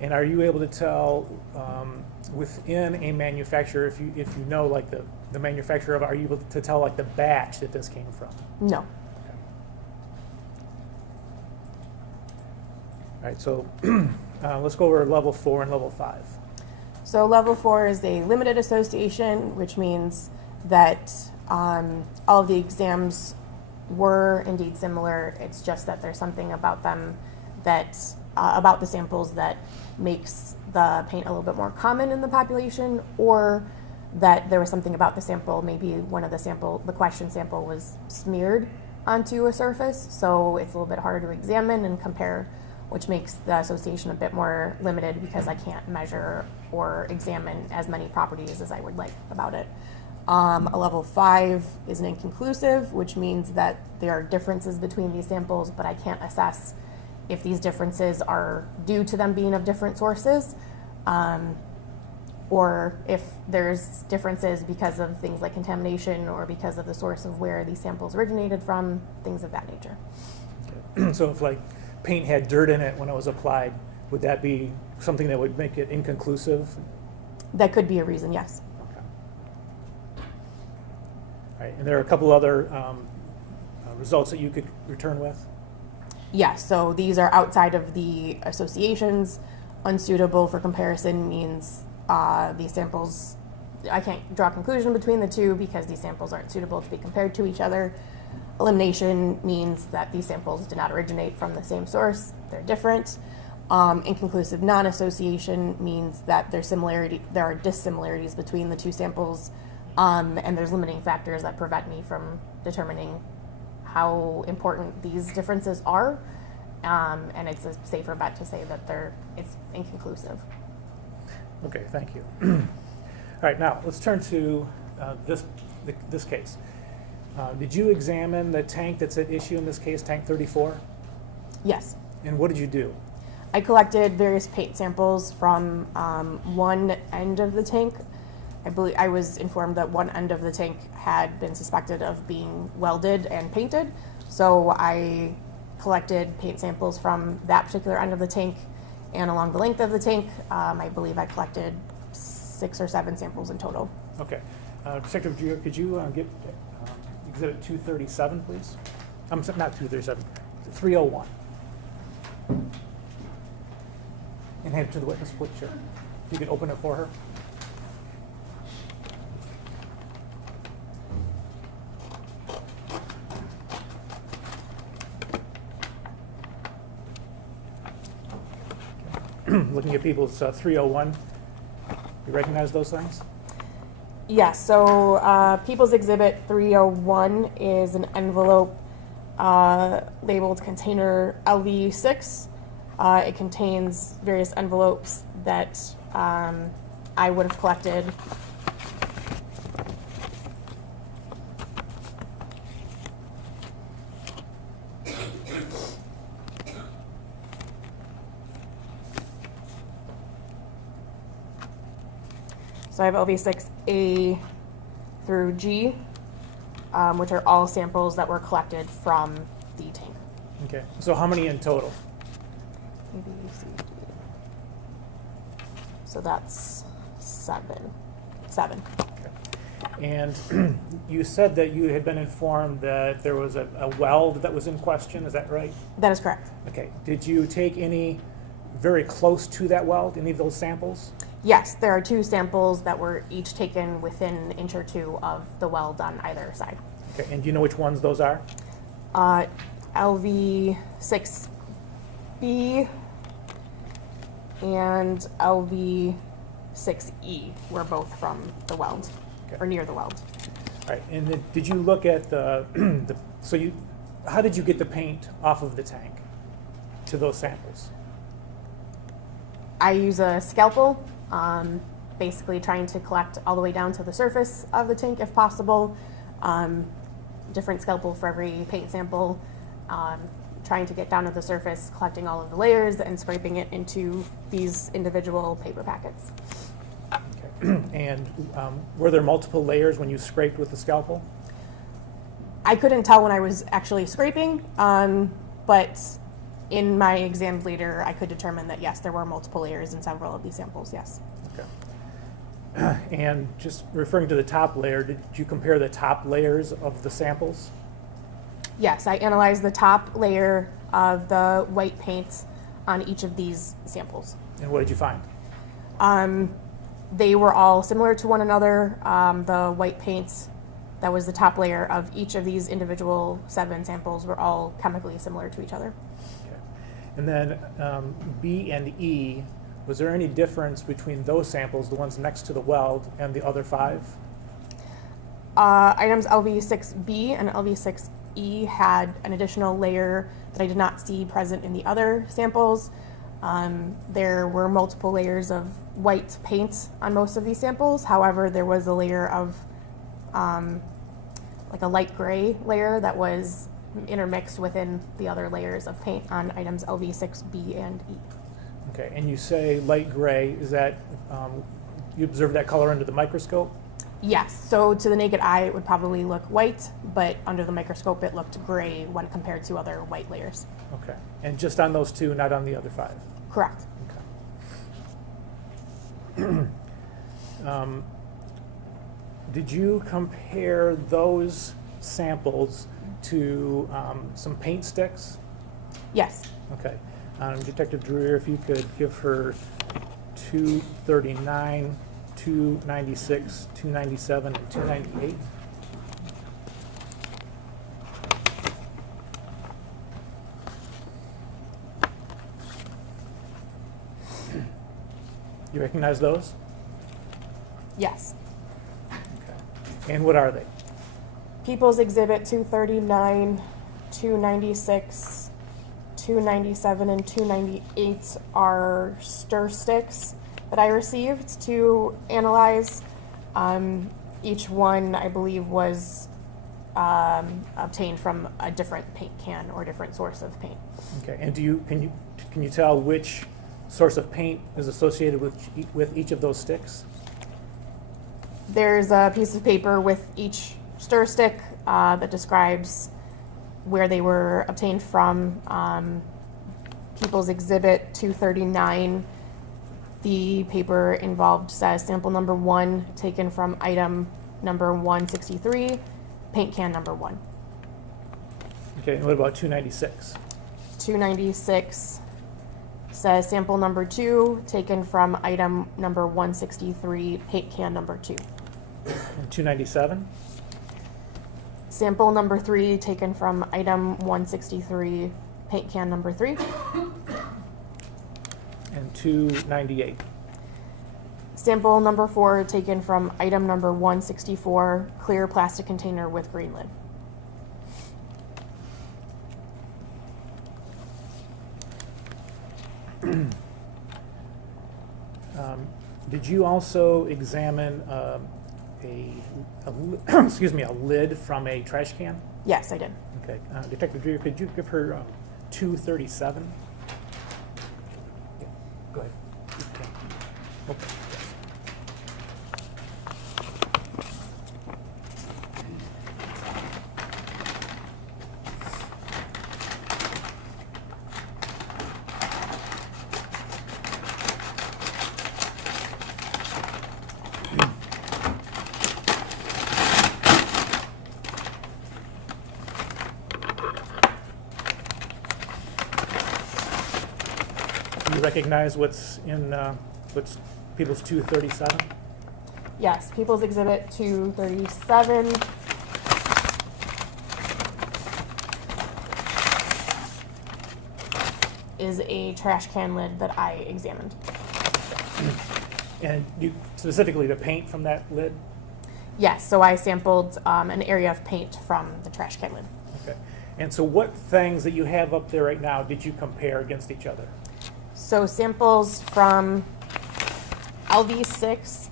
And are you able to tell within a manufacturer, if you know like the manufacturer of it, are you able to tell like the batch that this came from? No. Okay. All right, so let's go over level 4 and level 5. So level 4 is a limited association, which means that all of the exams were indeed similar. It's just that there's something about them that, about the samples that makes the paint a little bit more common in the population, or that there was something about the sample, maybe one of the question sample was smeared onto a surface, so it's a little bit harder to examine and compare, which makes the association a bit more limited because I can't measure or examine as many properties as I would like about it. A level 5 is an inconclusive, which means that there are differences between these samples, but I can't assess if these differences are due to them being of different sources, or if there's differences because of things like contamination or because of the source of where these samples originated from, things of that nature. Okay. So if like paint had dirt in it when it was applied, would that be something that would make it inconclusive? That could be a reason, yes. Okay. All right, and there are a couple other results that you could return with? Yes, so these are outside of the associations. Unsuitable for comparison means these samples, I can't draw a conclusion between the two because these samples aren't suitable to be compared to each other. Elimination means that these samples do not originate from the same source, they're different. Inconclusive non-association means that there are dissimilarities between the two samples, and there's limiting factors that prevent me from determining how important these differences are, and it's a safer bet to say that it's inconclusive. Okay, thank you. All right, now let's turn to this case. Did you examine the tank that's at issue in this case, tank 34? Yes. And what did you do? I collected various paint samples from one end of the tank. I was informed that one end of the tank had been suspected of being welded and painted, so I collected paint samples from that particular end of the tank and along the length of the tank. I believe I collected 6 or 7 samples in total. Okay. Secretary, could you get Exhibit 237, please? Not 237, 301. And hand it to the witness, please. Sure. If you could open it for her. Looking at people's 301. You recognize those things? Yes, so People's Exhibit 301 is an envelope labeled container LV6 It contains various envelopes that I would have collected. So I have LV6A through G, which are all samples that were collected from the tank. Okay, so how many in total? A, B, C, D. So that's seven. And you said that you had been informed that there was a weld that was in question, is that right? That is correct. Okay, did you take any very close to that weld, any of those samples? Yes, there are 2 samples that were each taken within an inch or 2 of the weld on either side. Okay, and do you know which ones those are? LV6B and LV6E were both from the weld, Okay. or near the weld. All right, and then did you look at how did you get the paint off of the tank to those samples? I use a scalpel, basically trying to collect all the way down to the surface of the tank if possible. Different scalpel for every paint sample, trying to get down to the surface, collecting all of the layers and scraping it into these individual paper packets. Okay. And were there multiple layers when you scraped with the scalpel? I couldn't tell when I was actually scraping, but in my exams later, I could determine that yes, there were multiple layers in several of these samples, yes. Okay. And just referring to the top layer, did you compare the top layers of the samples? Yes, I analyzed the top layer of the white paint on each of these samples. And what did you find? They were all similar to one another. The white paint that was the top layer of each of these individual 7 samples were all chemically similar to each other. Okay. And then B and E, was there any difference between those samples, the ones next to the weld, and the other 5? Items LV6B and LV6E had an additional layer that I did not see present in the other samples. There were multiple layers of white paint on most of these samples. However, there was a layer of like a light gray layer that was intermixed within the other layers of paint on items LV6B and E. Okay, and you say light gray, is that, you observe that color under the microscope? Yes, so to the naked eye it would probably look white, but under the microscope it looked gray when compared to other white layers. Okay, and just on those 2, not on the other 5? Correct. Okay. Did you compare those samples to some paint sticks? Yes. Okay. Detective Dreer, if you could give her 239, 296, 297, and 298. You recognize those? Yes. Okay. And what are they? People's Exhibit 239, 296, 297, and 298 are stir sticks that I received to analyze. Each one, I believe, was obtained from a different paint can or different source of paint. Okay. And can you tell which source of paint is associated with each of those sticks? There's a piece of paper with each stir stick that describes where they were obtained from. People's Exhibit 239, the paper involved says sample number 1 taken from item number 163, paint can number 1. Okay, and what about 296? 296 says sample number 2 taken from item number 163, paint can number 2. And 297? Sample number 3 taken from item 163, paint can number 3. And 298? Sample number 4 taken from item number 164, clear plastic container with green lid. Did you also examine excuse me, a lid from a trash can? Yes, I did. Okay. Detective Dreer, could you give her 237? Yeah, go ahead. Okay. Yes. Do you recognize what's in what's People's 237? Yes, People's Exhibit 237 is a trash can lid that I examined. And you specifically the paint from that lid? Yes, so I sampled an area of paint from the trash can lid. Okay. And so what things that you have up there right now did you compare against each other? So samples from LV6,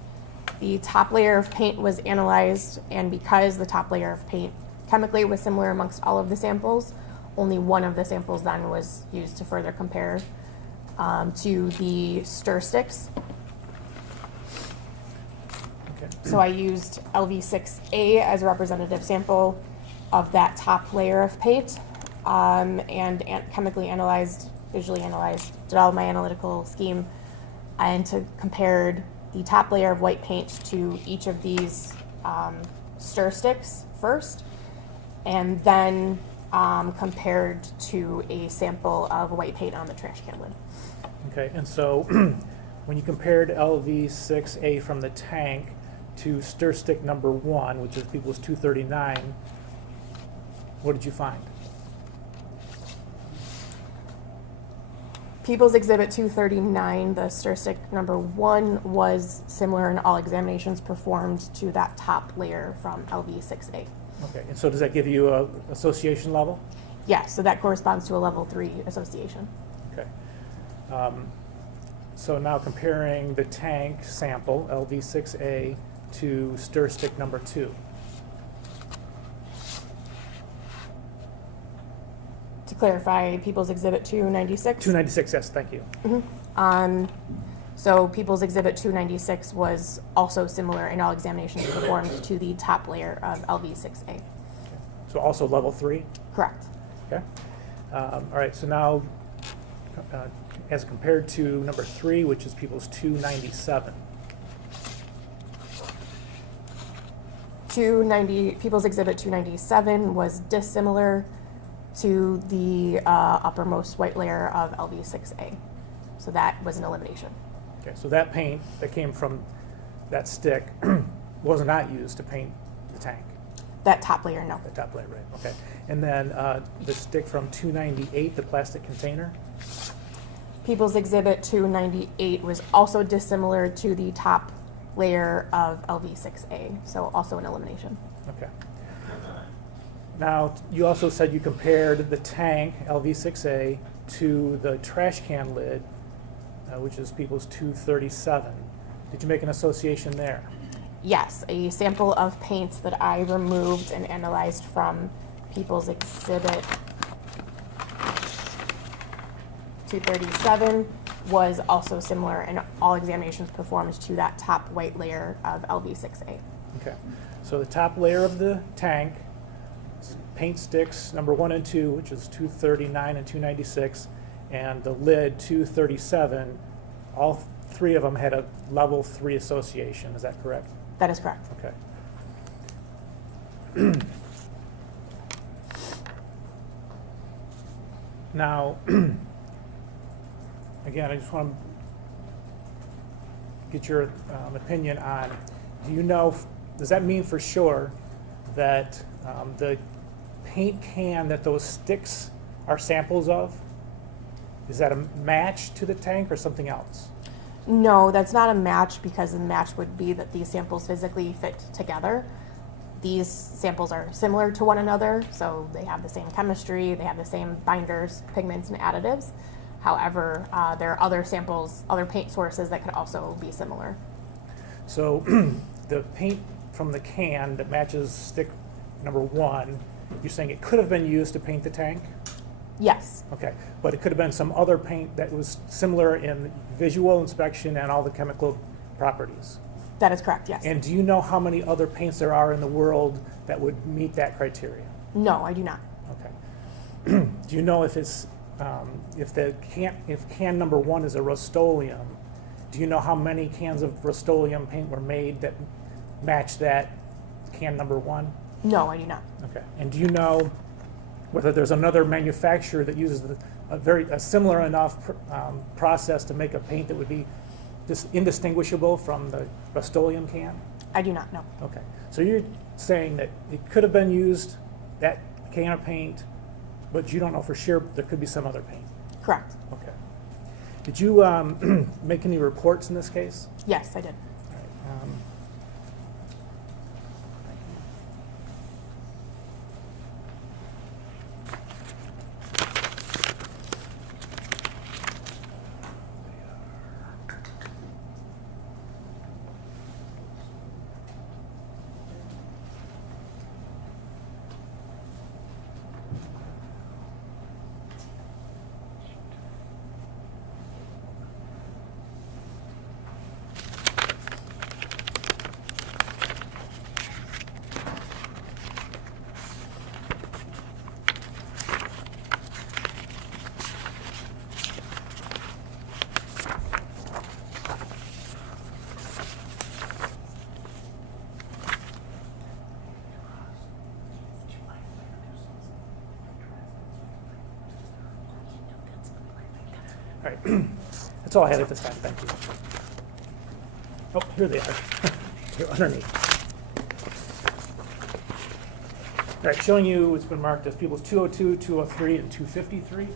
the top layer of paint was analyzed, and because the top layer of paint chemically was similar amongst all of the samples, only one of the samples then was used to further compare to the stir sticks. Okay. So I used LV6A as a representative sample of that top layer of paint, and chemically analyzed, visually analyzed, did all of my analytical scheme, and compared the top layer of white paint to each of these stir sticks first, and then compared to a sample of white paint on the trash can lid. Okay, and so when you compared LV6A from the tank to stir stick number 1, which is People's 239, what did you find? People's Exhibit 239, the stir stick number 1, was similar in all examinations performed to that top layer from LV6A. Okay, and so does that give you a association level? Yes, so that corresponds to a level 3 association. Okay. So now comparing the tank sample, LV6A, to stir stick number 2. To clarify, People's Exhibit 296? 296, yes, thank you. So People's Exhibit 296 was also similar in all examinations performed to the top layer of LV6A. Okay. So also level 3? Correct. Okay. All right, so now as compared to number 3, which is People's 297. People's Exhibit 297 was dissimilar to the uppermost white layer of LV6A. So that was an elimination. Okay, so that paint that came from that stick was not used to paint the tank, That top layer, no. the top layer, right? Okay. And then the stick from 298, the plastic container. People's Exhibit 298 was also dissimilar to the top layer of LV6A, so also an elimination. Okay. Now, you also said you compared the tank, LV6A, to the trash can lid, which is People's 237. Did you make an association there? Yes, a sample of paints that I removed and analyzed from People's Exhibit 237 was also similar in all examinations performed to that top white layer of LV6A. Okay. So the top layer of the tank, paint sticks number 1 and 2, which is 239 and 296, and the lid 237, all 3 of them had a level 3 association. Is that correct? That is correct. Okay. Now, again, I just want to get your opinion on, do you know, does that mean for sure that the paint can that those sticks are samples of, is that a match to the tank or something else? No, that's not a match, because the match would be that these samples physically fit together. These samples are similar to one another, so they have the same chemistry, they have the same binders, pigments, and additives. However, there are other samples, other paint sources that could also be similar. So the paint from the can that matches stick number 1, you're saying it could have been used to paint the tank? Yes, Okay, but it could have been some other paint that was similar in visual inspection and all the chemical properties. that is correct, yes. And do you know how many other paints there are in the world that would meet that criteria? No, I do not. Okay. Do you know if it's if can number 1 is a Rust-Oleum? Do you know how many cans of Rust-Oleum paint were made that match that can number 1? No, I do not. Okay. And do you know whether there's another manufacturer that uses a similar enough process to make a paint that would be indistinguishable from the Rust-Oleum can? I do not know. Okay. So you're saying that it could have been used, that can of paint, but you don't know for sure there could be some other paint? Correct. Okay. Did you make any reports in this case? Yes, I did. All right. All right. That's all I had at this time. Thank you. Oh, here they are. They're underneath. All right, showing you what's been marked as people's 202, 203, and 253.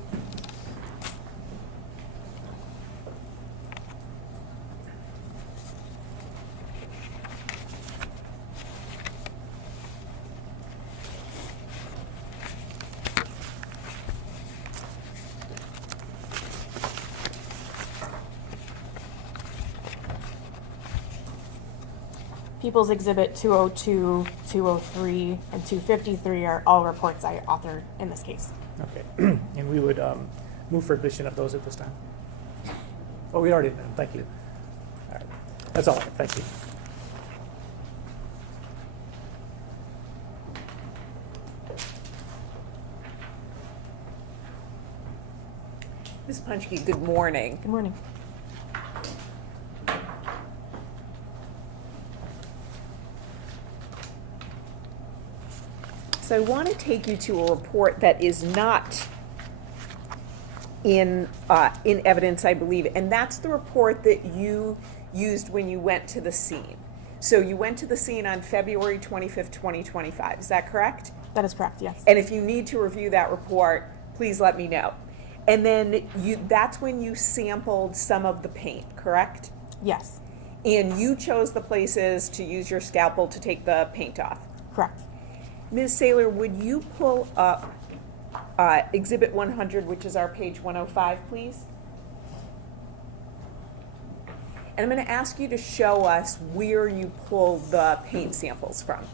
People's Exhibit 202, 203, and 253 are all reports I authored in this case. Okay. And we would move for admission of those at this time. Oh, we already did. Thank you. All right. That's all. Thank you. Ms. Punchke, good morning. Good morning. So I want to take you to a report that is not in evidence, I believe, and that's the report that you used when you went to the scene. So you went to the scene on February 25th, 2025. Is that correct? That is correct, yes. And if you need to review that report, please let me know. And then that's when you sampled some of the paint, correct? Yes, And you chose the places to use your scalpel to take the paint off. correct. Ms. Saylor, would you pull up Exhibit 100, which is our page 105, please? And I'm going to ask you to show us where you pull the paint samples from.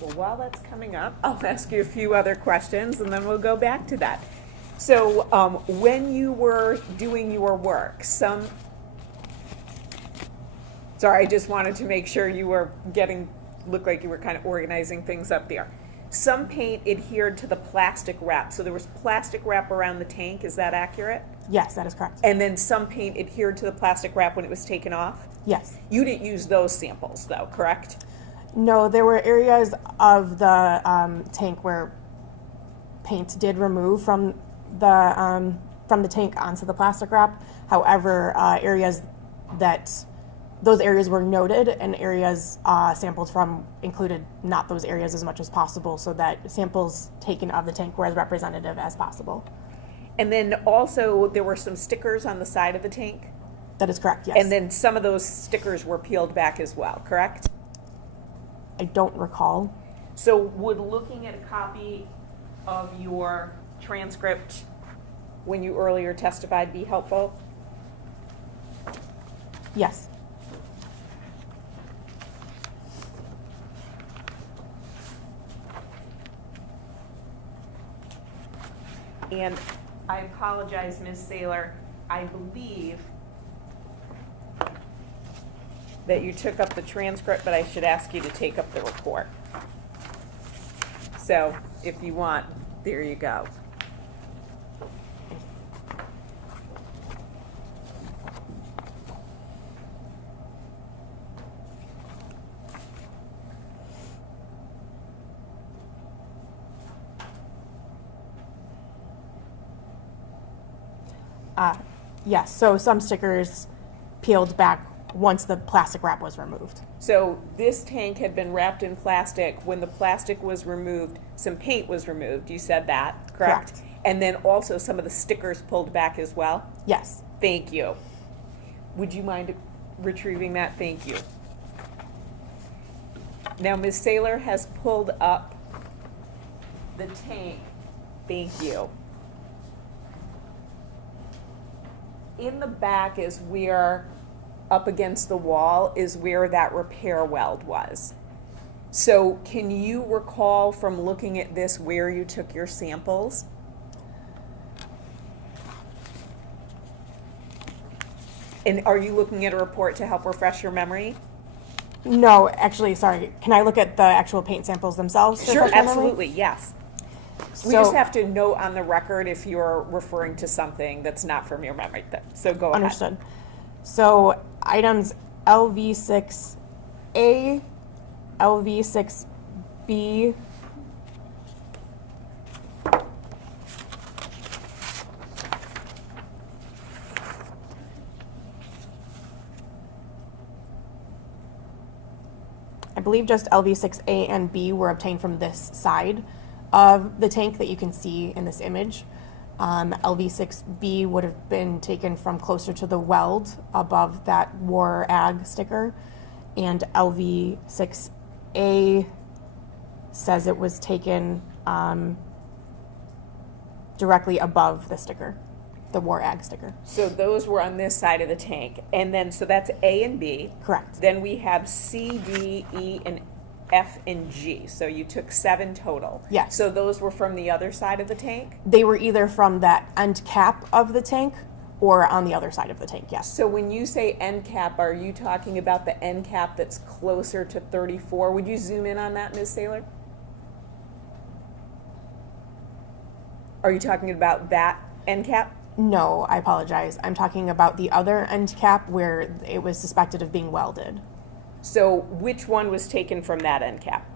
Well, while that's coming up, I'll ask you a few other questions and then we'll go back to that. So when you were doing your work, sorry, I just wanted to make sure you were looked like you were kind of organizing things up there. Some paint adhered to the plastic wrap, so there was plastic wrap around the tank, is that accurate? Yes, that is correct. And then some paint adhered to the plastic wrap when it was taken off? Yes. You didn't use those samples though, correct? No, there were areas of the tank where paint did remove from the tank onto the plastic wrap. However, those areas were noted, and areas sampled from included not those areas as much as possible, so that samples taken of the tank were as representative as possible. And then also there were some stickers on the side of the tank? That is correct, yes. And then some of those stickers were peeled back as well, correct? I don't recall. So would looking at a copy of your transcript when you earlier testified be helpful? Yes. And I apologize, Ms. Saylor, I believe that you took up the transcript, but I should ask you to take up the report. So if you want, there you go. Yes, so some stickers peeled back once the plastic wrap was removed. So this tank had been wrapped in plastic. When the plastic was removed, some paint was removed. You said that, correct? Correct. And then also some of the stickers pulled back as well? Yes. Thank you. Would you mind retrieving that? Thank you. Now, Ms. Saylor has pulled up the tank. Thank you. In the back is where, up against the wall, is where that repair weld was. So can you recall from looking at this where you took your samples? And are you looking at a report to help refresh your memory? No, actually, sorry. Can I look at the actual paint samples themselves? to Sure, refresh my memory? absolutely, yes. We So- just have to note on the record if you're referring to something that's not from your memory. So go ahead. Understood. So items LV6A, LV6B, I believe just LV6A and B were obtained from this side of the tank that you can see in this image. LV6B would have been taken from closer to the weld above that War Ag sticker. And LV6A says it was taken directly above the sticker, the War Ag sticker. So those were on this side of the tank. And then, so that's A and B. Correct. Then we have C, D, E, and F and G. So you took 7 total. Yes. So those were from the other side of the tank? They were either from that end cap of the tank or on the other side of the tank, yes. So when you say end cap, are you talking about the end cap that's closer to 34? Would you zoom in on that, Ms. Saylor? Are you talking about that end cap? No, I apologize. I'm talking about the other end cap where it was suspected of being welded. So which one was taken from that end cap?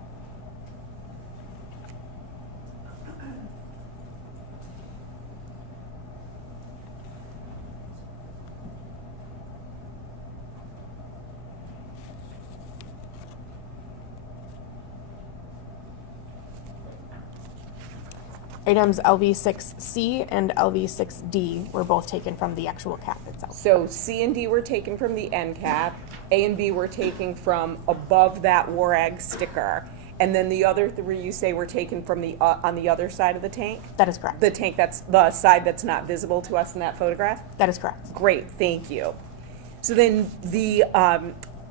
Items LV6C and LV6D were both taken from the actual cap itself. So C and D were taken from the end cap. A and B were taken from above that War Ag sticker. And then the other 3 you say were taken from the on the other side of the tank? That is correct. The tank that's the side that's not visible to us in that photograph? That is correct. Great, thank you. So then the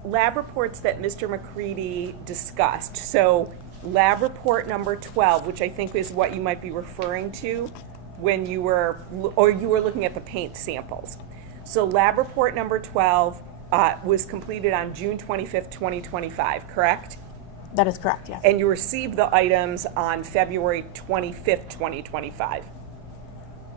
lab reports that Mr. McCready discussed. So lab report number 12, which I think is what you might be referring to when you were looking at the paint samples. So lab report number 12 was completed on June 25th, 2025, correct? That is correct, yes. And you received the items on February 25th, 2025.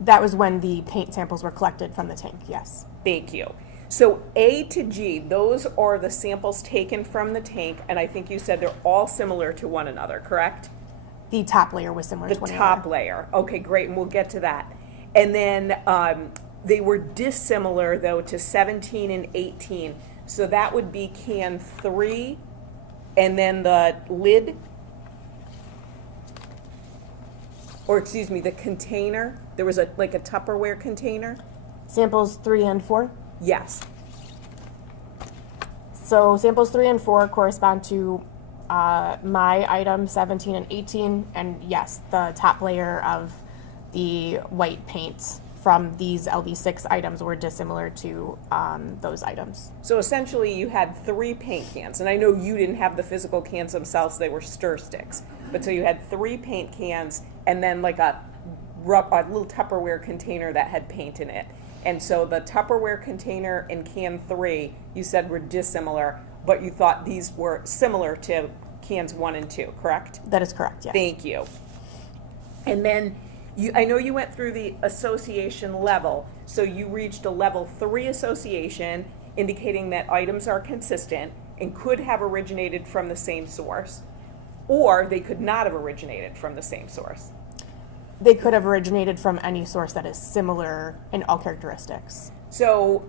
That was when the paint samples were collected from the tank, yes. Thank you. So A to G, those are the samples taken from the tank, and I think you said they're all similar to one another, correct? The top layer was similar The to one top another. layer. Okay, great, and we'll get to that. And then they were dissimilar, though, to 17 and 18. So that would be can 3, and then the lid, or excuse me, the container. There was like a Tupperware container. Samples 3 and 4? Yes. So samples 3 and 4 correspond to my items 17 and 18, and yes, the top layer of the white paint from these LV6 items were dissimilar to those items. So essentially, you had 3 paint cans, and I know you didn't have the physical cans themselves; they were stir sticks. But so you had 3 paint cans, and then like a little Tupperware container that had paint in it. And so the Tupperware container and can 3, you said were dissimilar, but you thought these were similar to cans 1 and 2, correct? That is correct, yes. Thank you. And then I know you went through the association level, so you reached a level 3 association, indicating that items are consistent and could have originated from the same source, or they could not have originated from the same source. They could have originated from any source that is similar in all characteristics. So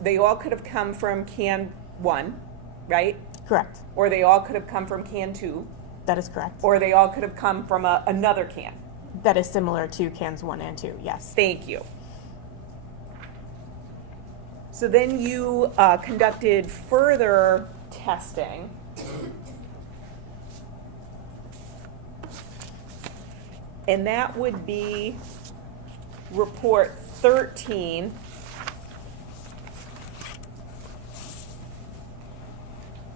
they all could have come from can 1, right? Correct. Or they all could have come from can 2, That is correct. or they all could have come from another can. That is similar to cans 1 and 2, yes. Thank you. So then you conducted further testing. And that would be report 13.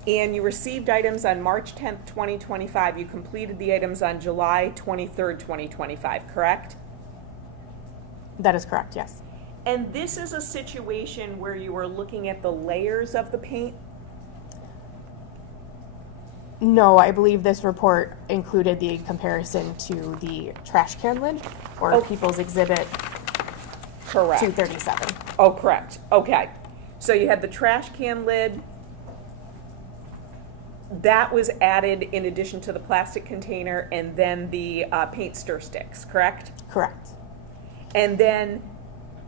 And you received items on March 10th, 2025. You completed the items on July 23rd, 2025, correct? That is correct, yes. And this is a situation where you are looking at the layers of the paint? No, I believe this report included the comparison to the trash can lid, or Oh. People's Exhibit Correct. 237. Oh, correct. Okay. So you had the trash can lid. That was added in addition to the plastic container and then the paint stir sticks, correct? Correct. And then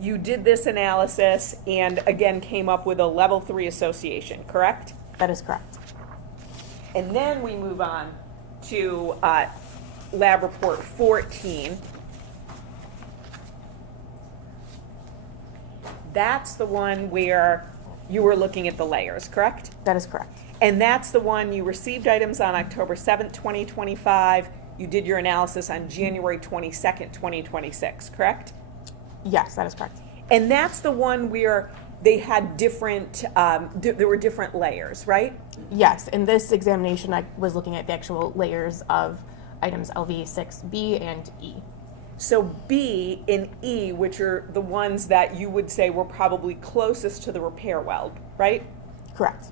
you did this analysis and again came up with a level 3 association, correct? That is correct. And then we move on to lab report 14. That's the one where you were looking at the layers, correct? That is correct. And that's the one you received items on October 7th, 2025. You did your analysis on January 22nd, 2026, correct? Yes, that is correct. And that's the one where they had different, there were different layers, right? Yes, in this examination, I was looking at the actual layers of items LV6B and E. So B and E, which are the ones that you would say were probably closest to the repair weld, right? Correct.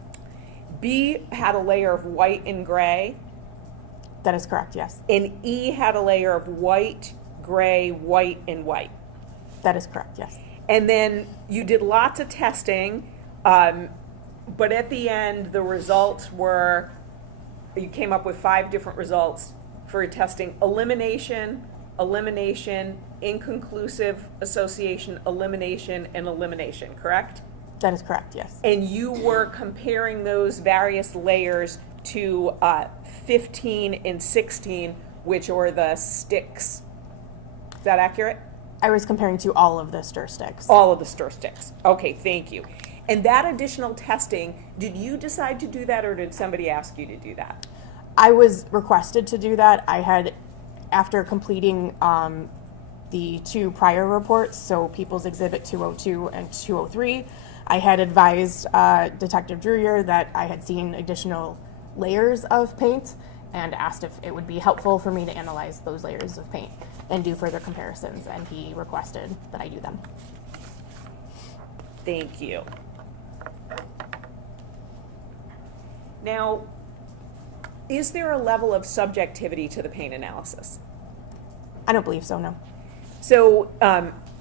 B had a layer of white and gray, That is correct, yes. and E had a layer of white, gray, white, and white. That is correct, yes. And then you did lots of testing, but at the end, the results were, you came up with 5 different results for your testing: elimination, elimination, inconclusive association, elimination, and elimination, correct? That is correct, yes. And you were comparing those various layers to 15 and 16, which are the sticks. Is that accurate? I was comparing to all of the stir sticks. All of the stir sticks. Okay, thank you. And that additional testing, did you decide to do that or did somebody ask you to do that? I was requested to do that. I had, after completing the 2 prior reports, so People's Exhibit 202 and 203, I had advised Detective Dreyer that I had seen additional layers of paint and asked if it would be helpful for me to analyze those layers of paint and do further comparisons, and he requested that I do them. Thank you. Now, is there a level of subjectivity to the paint analysis? I don't believe so, no. So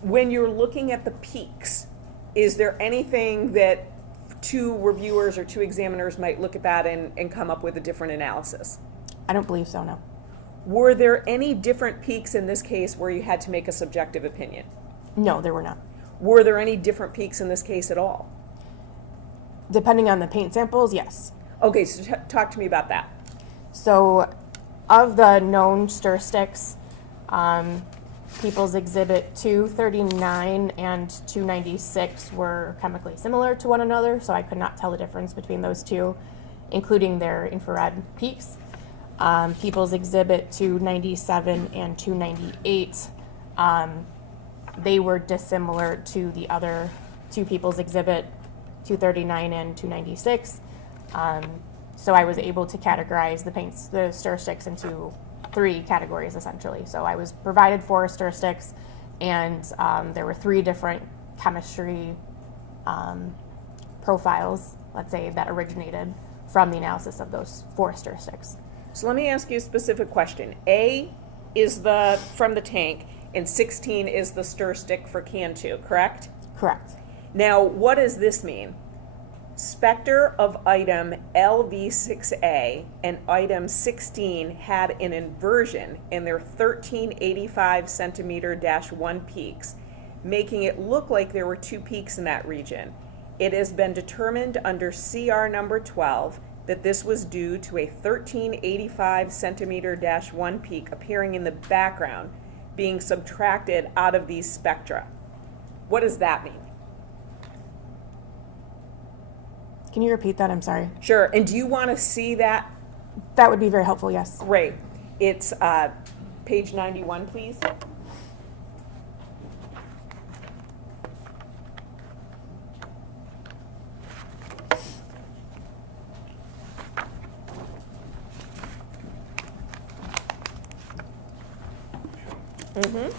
when you're looking at the peaks, is there anything that 2 reviewers or 2 examiners might look at that and come up with a different analysis? I don't believe so, no. Were there any different peaks in this case where you had to make a subjective opinion? No, there were not. Were there any different peaks in this case at all? Depending on the paint samples, yes. Okay, so talk to me about that. So, of the known stir sticks, People's Exhibit 239 and 296 were chemically similar to one another, so I could not tell the difference between those two, including their infrared peaks. People's Exhibit 297 and 298, they were dissimilar to the other two People's Exhibit 239 and 296. So I was able to categorize the stir sticks into 3 categories essentially. So I was provided 4 stir sticks, and there were 3 different chemistry profiles, let's say, that originated from the analysis of those 4 stir sticks. So let me ask you a specific question. A is the from the tank, and 16 is the stir stick for can 2, correct? Correct. Now, what does this mean? Spectre of item LV6A and item 16 had an inversion in their 1385 centimeter-1 peaks, making it look like there were 2 peaks in that region. It has been determined under CR number 12 that this was due to a 1385 centimeter-1 peak appearing in the background being subtracted out of these spectra. What does that mean? Can you repeat that? I'm sorry. Sure. And do you want to see that? That would be very helpful, yes. Great. It's page 91, please. Mm-hmm.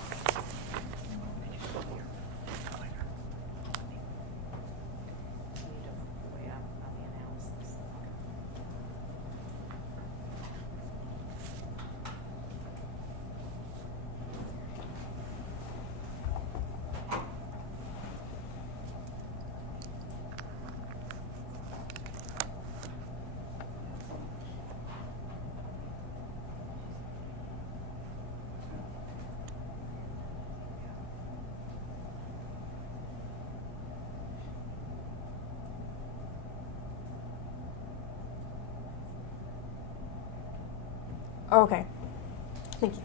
Okay. Thank you.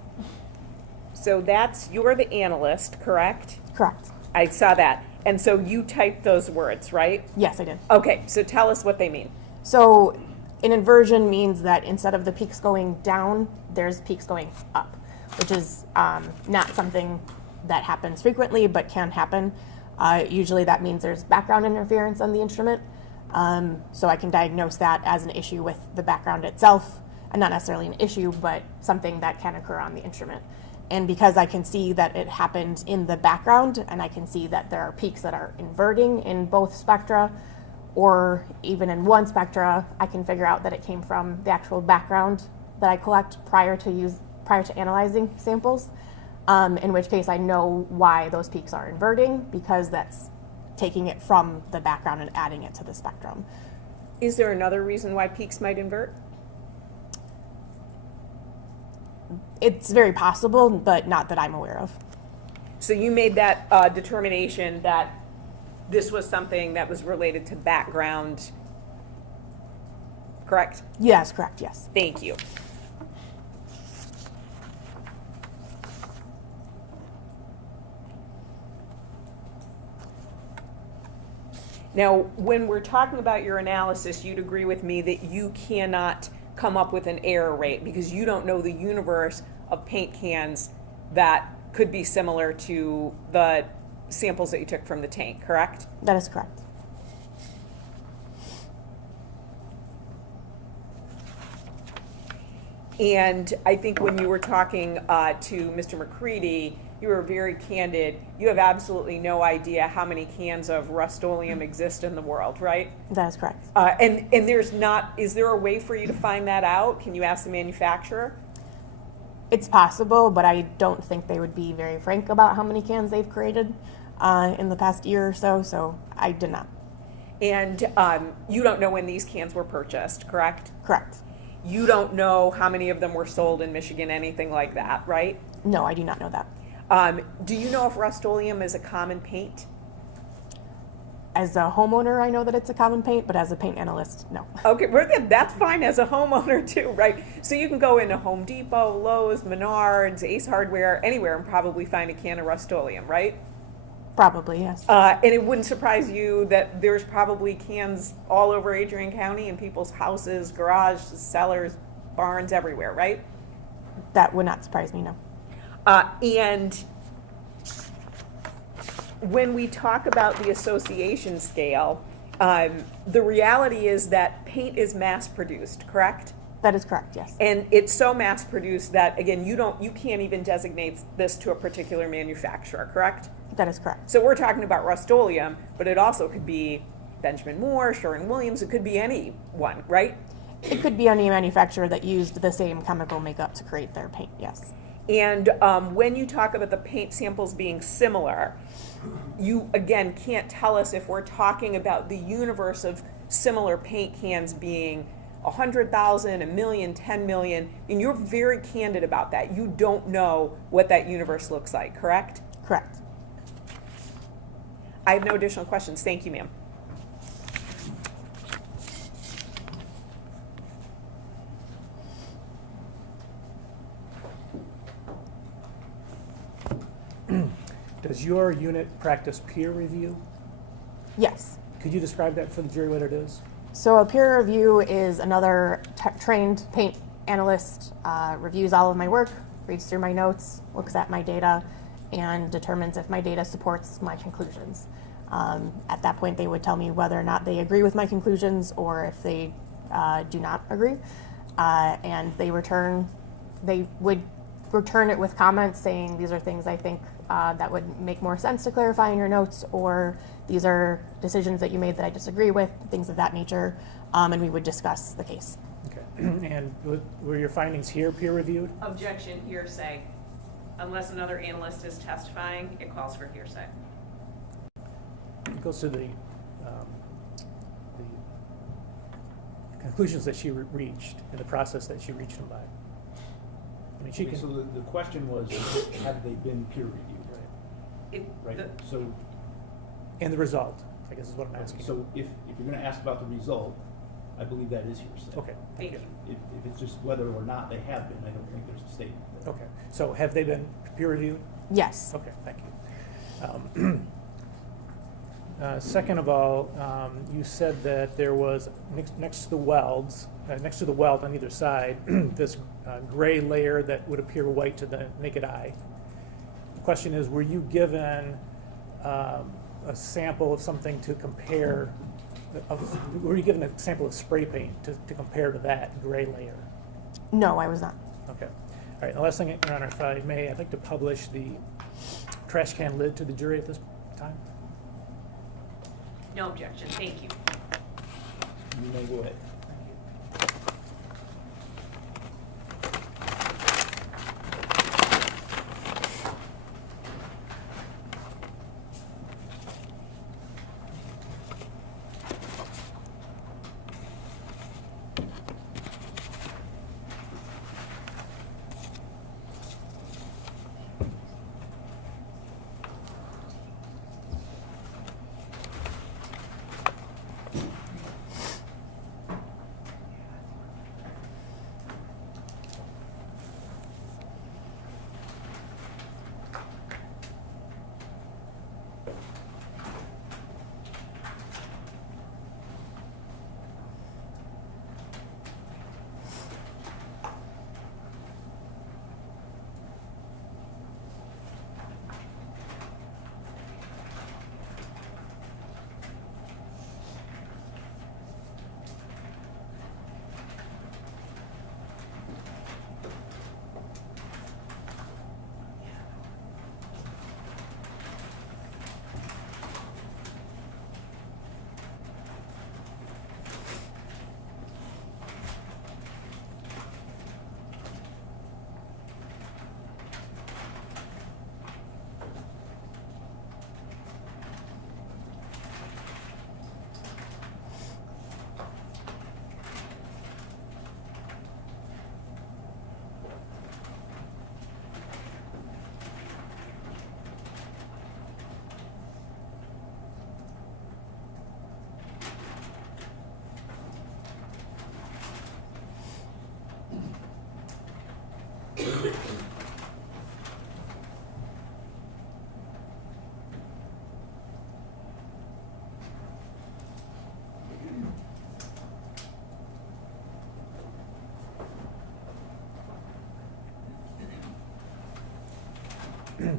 So you're the analyst, correct? Correct. I saw that. And so you typed those words, right? Yes, I did. Okay, so tell us what they mean. So an inversion means that instead of the peaks going down, there's peaks going up, which is not something that happens frequently, but can happen. Usually that means there's background interference on the instrument. So I can diagnose that as an issue with the background itself, and not necessarily an issue, but something that can occur on the instrument. And because I can see that it happened in the background, and I can see that there are peaks that are inverting in both spectra, or even in one spectra, I can figure out that it came from the actual background that I collect prior to analyzing samples, in which case I know why those peaks are inverting, because that's taking it from the background and adding it to the spectrum. Is there another reason why peaks might invert? It's very possible, but not that I'm aware of. So you made that determination that this was something that was related to background, correct? Yes, correct, yes. Thank you. Now, when we're talking about your analysis, you'd agree with me that you cannot come up with an error rate because you don't know the universe of paint cans that could be similar to the samples that you took from the tank, correct? That is correct. And I think when you were talking to Mr. McCready, you were very candid. You have absolutely no idea how many cans of Rust-Oleum exist in the world, right? That is correct. And is there a way for you to find that out? Can you ask the manufacturer? It's possible, but I don't think they would be very frank about how many cans they've created in the past year or so, so I did not. And you don't know when these cans were purchased, correct? Correct. You don't know how many of them were sold in Michigan, anything like that, right? No, I do not know that. Do you know if Rust-Oleum is a common paint? As a homeowner, I know that it's a common paint, but as a paint analyst, no. Okay, we're good. That's fine as a homeowner too, right? So you can go into Home Depot, Lowe's, Menards, Ace Hardware, anywhere and probably find a can of Rust-Oleum, right? Probably, yes. And it wouldn't surprise you that there's probably cans all over Adrian County in people's houses, garages, cellars, barns, everywhere, right? That would not surprise me, no. And when we talk about the association scale, the reality is that paint is mass produced, correct? That is correct, yes. And it's so mass produced that, again, you can't even designate this to a particular manufacturer, correct? That is correct. So we're talking about Rust-Oleum, but it also could be Benjamin Moore, Sherwin-Williams, it could be anyone, right? It could be any manufacturer that used the same chemical makeup to create their paint, yes. And when you talk about the paint samples being similar, you, again, can't tell us if we're talking about the universe of similar paint cans being 100,000, a million, 10 million, and you're very candid about that. You don't know what that universe looks like, correct? Correct. I have no additional questions. Thank you, ma'am. Does your unit practice peer review? Yes. Could you describe that for the jury what it is? So a peer review is another trained paint analyst, reviews all of my work, reads through my notes, looks at my data, and determines if my data supports my conclusions. At that point, they would tell me whether or not they agree with my conclusions or if they do not agree. And they would return it with comments saying, these are things I think that would make more sense to clarify in your notes, or these are decisions that you made that I disagree with, things of that nature, and we would discuss the case. Okay. And were your findings here peer reviewed? Objection, hearsay. Unless another analyst is testifying, it calls for hearsay. It goes to the conclusions that she reached and the process that she reached them by. I mean, she Okay, can. so the question was, have they been peer reviewed? Right, so, And the result, I guess is what I'm asking. so if you're gonna ask about the result, I believe that is hearsay. Okay, thank Thank you. you. If it's just whether or not they have been, I don't think there's a statement there. Okay, so have they been peer reviewed? Yes. Okay, thank you. Second of all, you said that there was next to the welds, next to the weld on either side, this gray layer that would appear white to the naked eye. The question is, were you given a sample of something to compare? Were you given a sample of spray paint to compare to that gray layer? No, I was not. Okay. All right. The last thing, Your Honor, if I may, I'd like to publish the trash can lid to the jury at this time. No objection, thank you. You may go ahead. Yeah.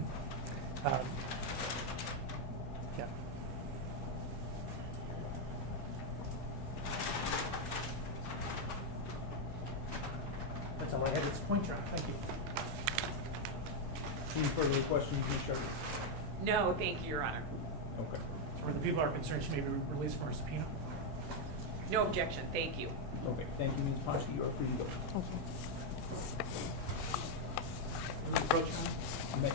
That's all I had at this point, Your Honor. Thank you. Any further questions, Ms. Sharp? No, thank you, Your Honor. Okay. Where the people are concerned, she may be released from her subpoena. No objection, thank you. Okay, thank you, Ms. Paschke, you are free to go. Thank you. Approach, Your Honor. You may.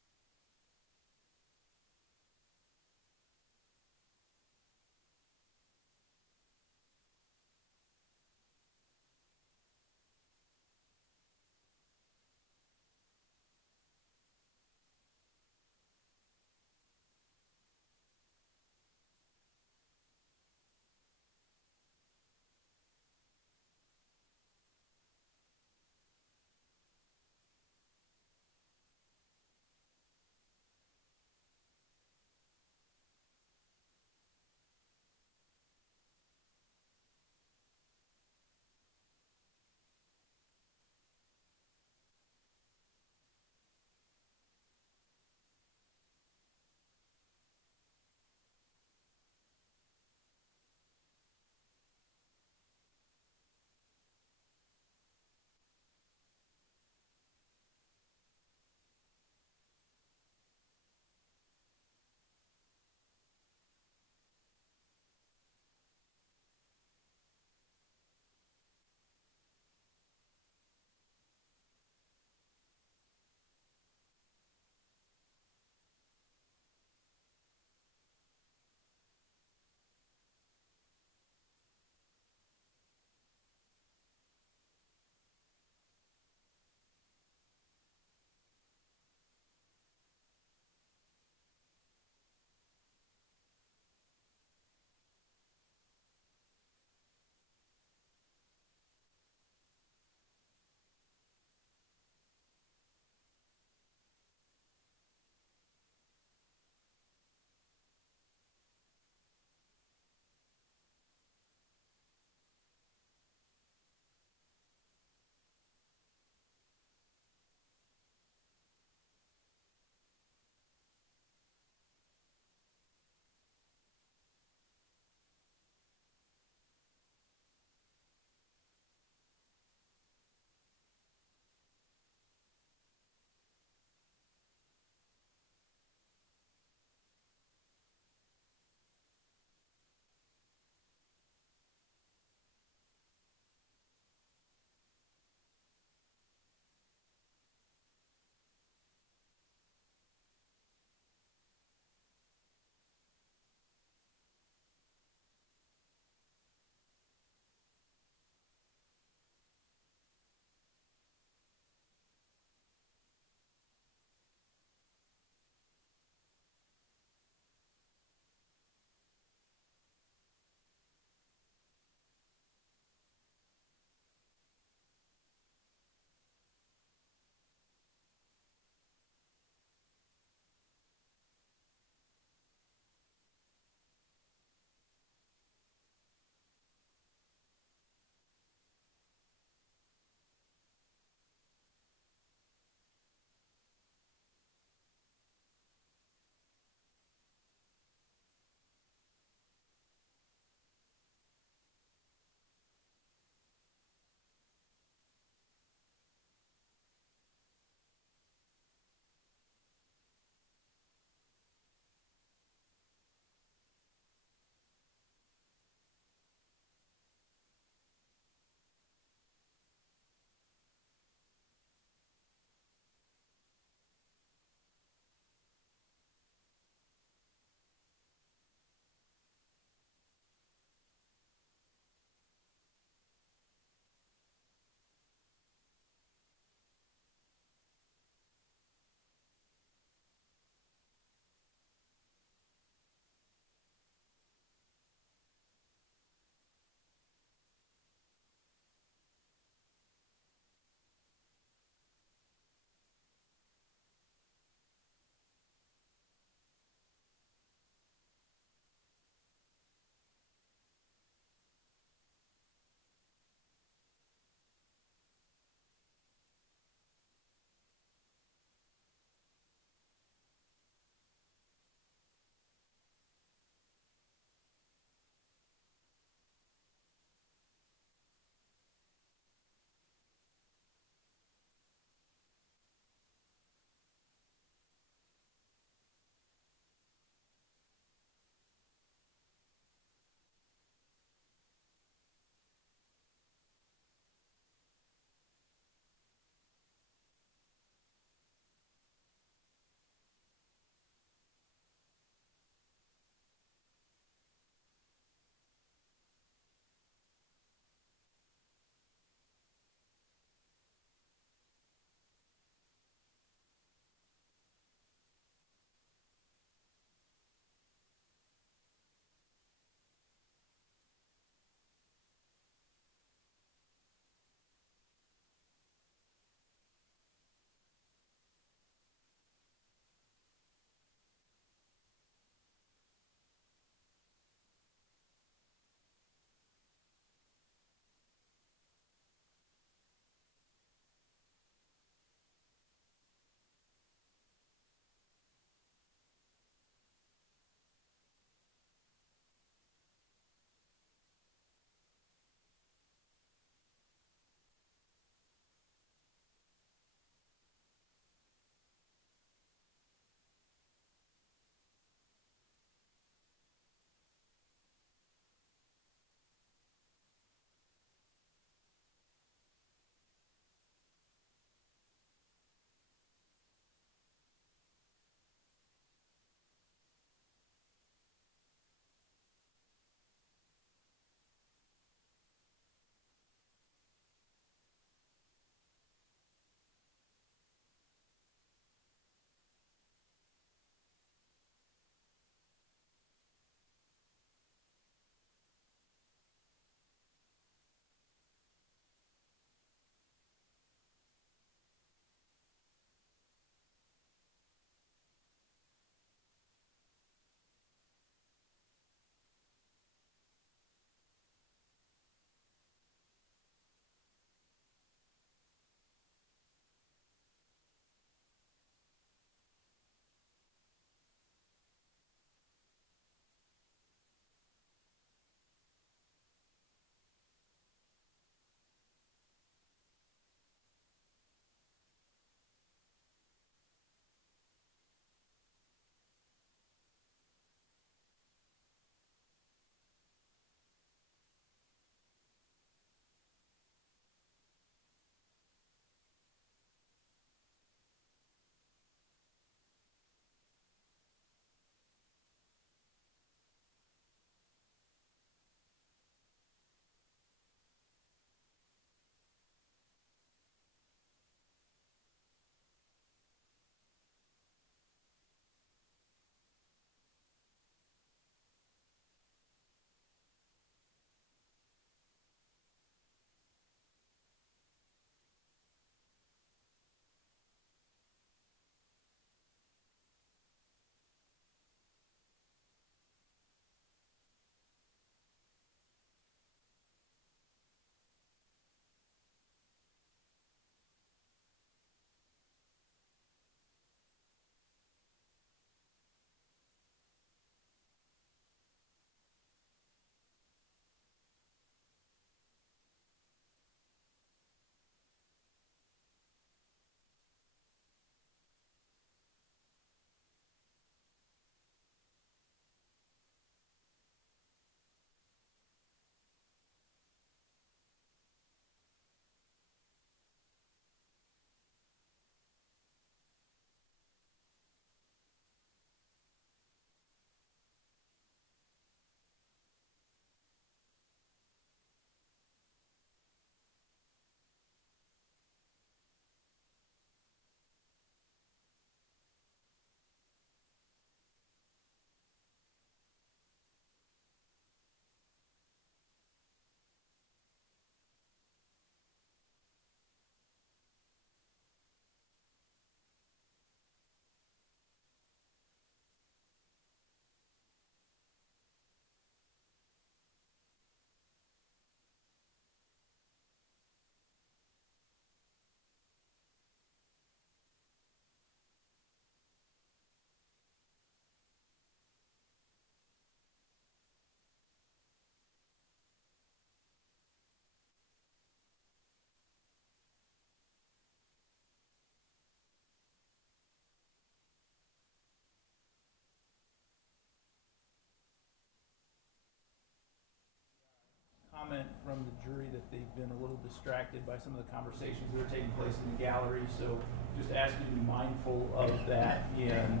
from the jury that they've been a little distracted by some of the conversations that are taking place in the gallery. So just ask you to be mindful of that and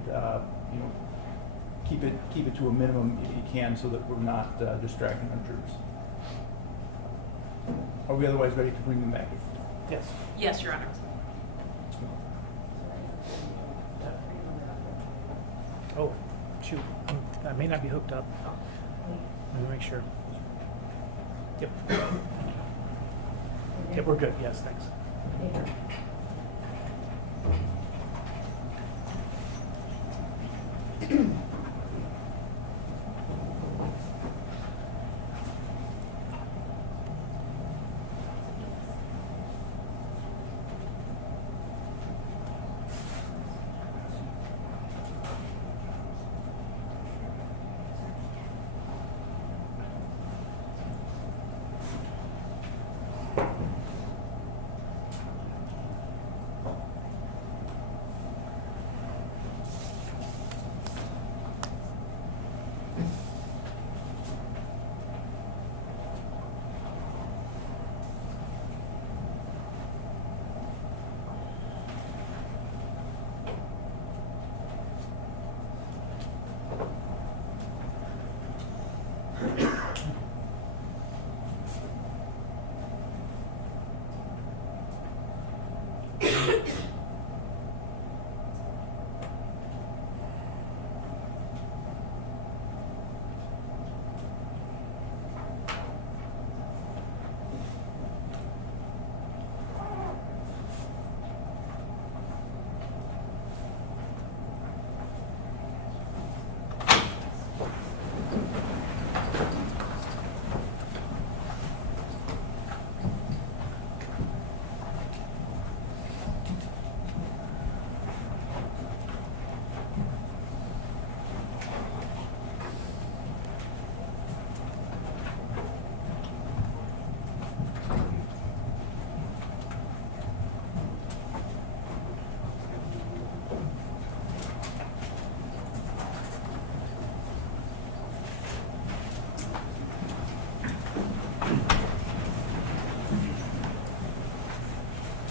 keep it to a minimum if you can, so that we're not distracting our jurors. Are we otherwise ready to bring them back? Yes. Yes, Your Honor. Oh, shoot, I may not be hooked up. Let me make sure. Yep. Yep, we're good. Yes, thanks.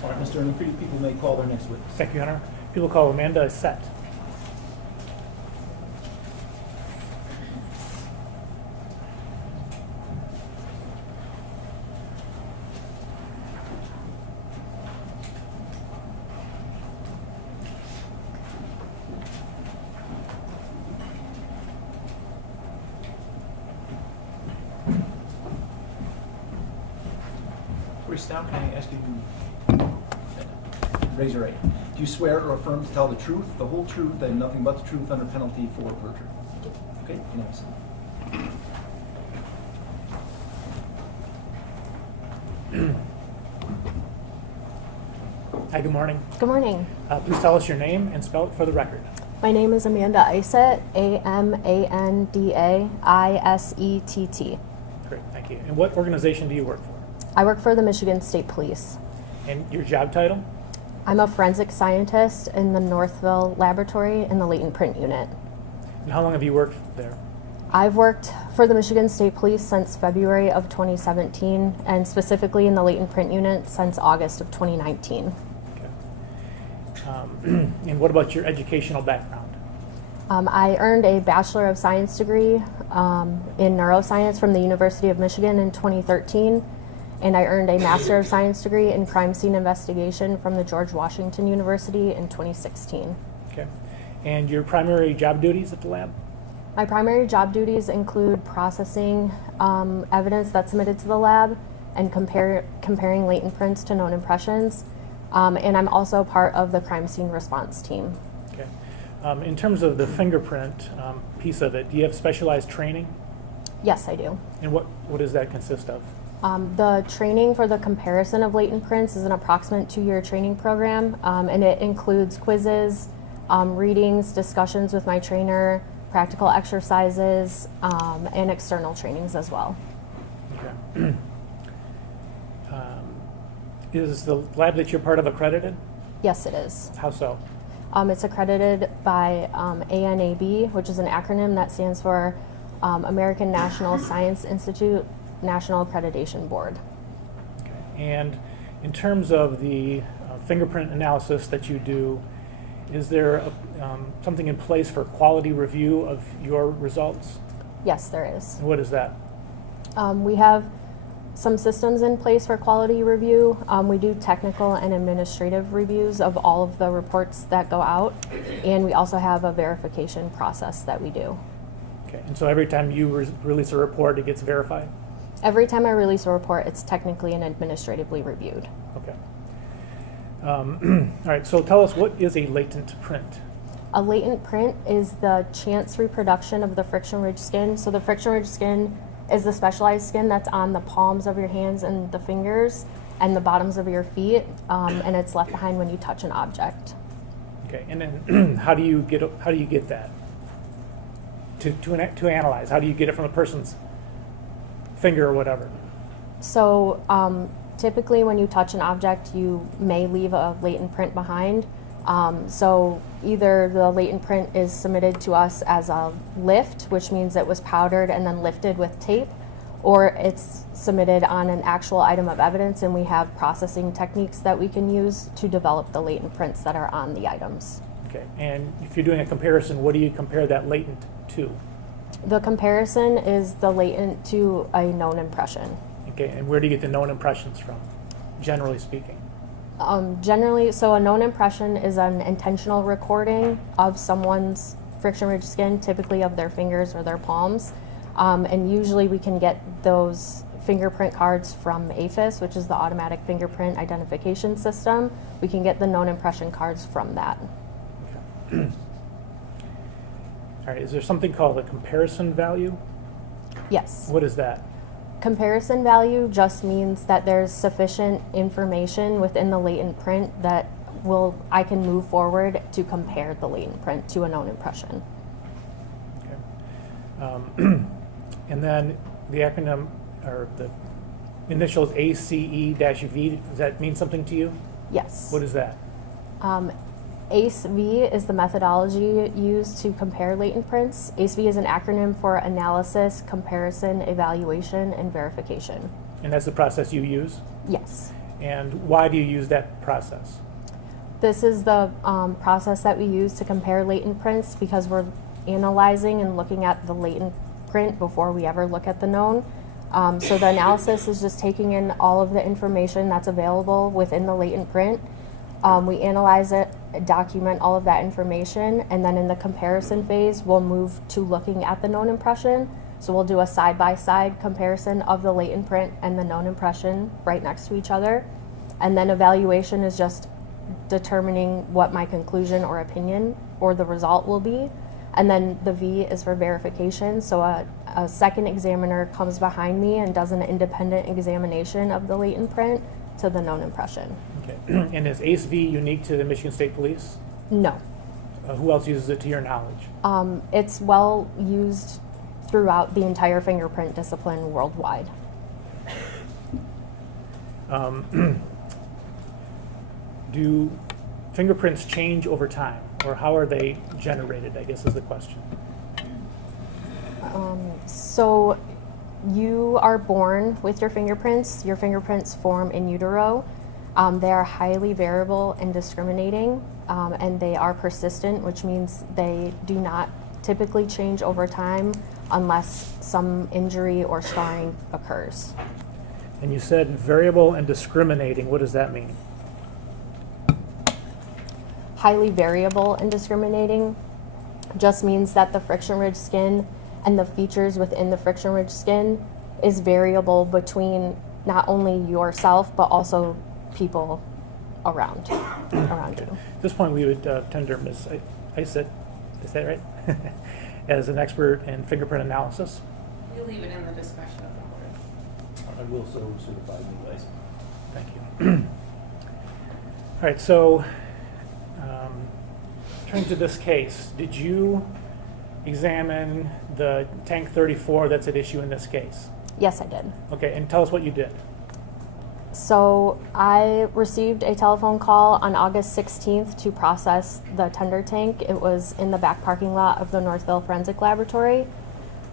All right, Mr. Ernie, people may call their next witness. Thank you, Hunter. People call Amanda Set. Before you stop, can I ask you to raise your right? Do you swear or affirm to tell the truth, the whole truth, and nothing but the truth under penalty for perjury? Okay, unanimous. Hi, good morning. Good morning. Please tell us your name and spell it for the record. My name is Amanda Isett, AMANDA-ISETT. Great, thank you. And what organization do you work for? I work for the Michigan State Police. And your job title? I'm a forensic scientist in the Northville Laboratory in the Latent Print Unit. And how long have you worked there? I've worked for the Michigan State Police since February of 2017, and specifically in the Latent Print Unit since August of 2019. Okay. And what about your educational background? I earned a Bachelor of Science degree in neuroscience from the University of Michigan in 2013, and I earned a Master of Science degree in crime scene investigation from the George Washington University in 2016. Okay. And your primary job duties at the lab? My primary job duties include processing evidence that's submitted to the lab and comparing latent prints to known impressions. And I'm also part of the crime scene response team. Okay. In terms of the fingerprint piece of it, do you have specialized training? Yes, I do. And what does that consist of? The training for the comparison of latent prints is an approximate 2-year training program, and it includes quizzes, readings, discussions with my trainer, practical exercises, and external trainings as well. Okay. Is the lab that you're part of accredited? Yes, it is. How so? It's accredited by ANAB, which is an acronym that stands for American National Science Institute National Accreditation Board. Okay. And in terms of the fingerprint analysis that you do, is there something in place for quality review of your results? Yes, there is. And what is that? We have some systems in place for quality review. We do technical and administrative reviews of all of the reports that go out, and we also have a verification process that we do. Okay. And so every time you release a report, it gets verified? Every time I release a report, it's technically and administratively reviewed. Okay. All right, so tell us, what is a latent print? A latent print is the chance reproduction of the friction ridge skin. So the friction ridge skin is the specialized skin that's on the palms of your hands and the fingers and the bottoms of your feet, and it's left behind when you touch an object. Okay, and then how do you get that to analyze? How do you get it from a person's finger or whatever? So typically when you touch an object, you may leave a latent print behind. So either the latent print is submitted to us as a lift, which means it was powdered and then lifted with tape, or it's submitted on an actual item of evidence, and we have processing techniques that we can use to develop the latent prints that are on the items. Okay, and if you're doing a comparison, what do you compare that latent to? The comparison is the latent to a known impression. Okay, and where do you get the known impressions from, generally speaking? Generally, so a known impression is an intentional recording of someone's friction ridge skin, typically of their fingers or their palms. And usually we can get those fingerprint cards from AFIS, which is the Automatic Fingerprint Identification System. We can get the known impression cards from that. Okay. All right, is there something called a comparison value? Yes. What is that? Comparison value just means that there's sufficient information within the latent print that I can move forward to compare the latent print to a known impression. Okay. And then the acronym, or the initials ACE-V, does that mean something to you? Yes. What is that? ACE-V is the methodology used to compare latent prints. ACE-V is an acronym for analysis, comparison, evaluation, and verification. And that's the process you use? Yes. And why do you use that process? This is the process that we use to compare latent prints because we're analyzing and looking at the latent print before we ever look at the known. So the analysis is just taking in all of the information that's available within the latent print. We analyze it, document all of that information, and then in the comparison phase, we'll move to looking at the known impression. So we'll do a side-by-side comparison of the latent print and the known impression right next to each other. And then evaluation is just determining what my conclusion or opinion or the result will be. And then the V is for verification. So a second examiner comes behind me and does an independent examination of the latent print to the known impression. Okay. And is ACE-V unique to the Michigan State Police? No. Who else uses it to your knowledge? It's well used throughout the entire fingerprint discipline worldwide. Do fingerprints change over time, or how are they generated, I guess is the question. So you are born with your fingerprints. Your fingerprints form in utero. They are highly variable and discriminating, and they are persistent, which means they do not typically change over time unless some injury or scarring occurs. And you said variable and discriminating. What does that mean? Highly variable and discriminating just means that the friction ridge skin and the features within the friction ridge skin is variable between not only yourself but also people around you. At this point, we would tender Ms. Isett, is that right? As an expert in fingerprint analysis. We leave it in the discretion of the board. I will so certify you guys. Thank you. All right, so turning to this case, did you examine the tank 34 that's at issue in this case? Yes, I did. Okay, and tell us what you did. So I received a telephone call on August 16th to process the tender tank. It was in the back parking lot of the Northville Forensic Laboratory.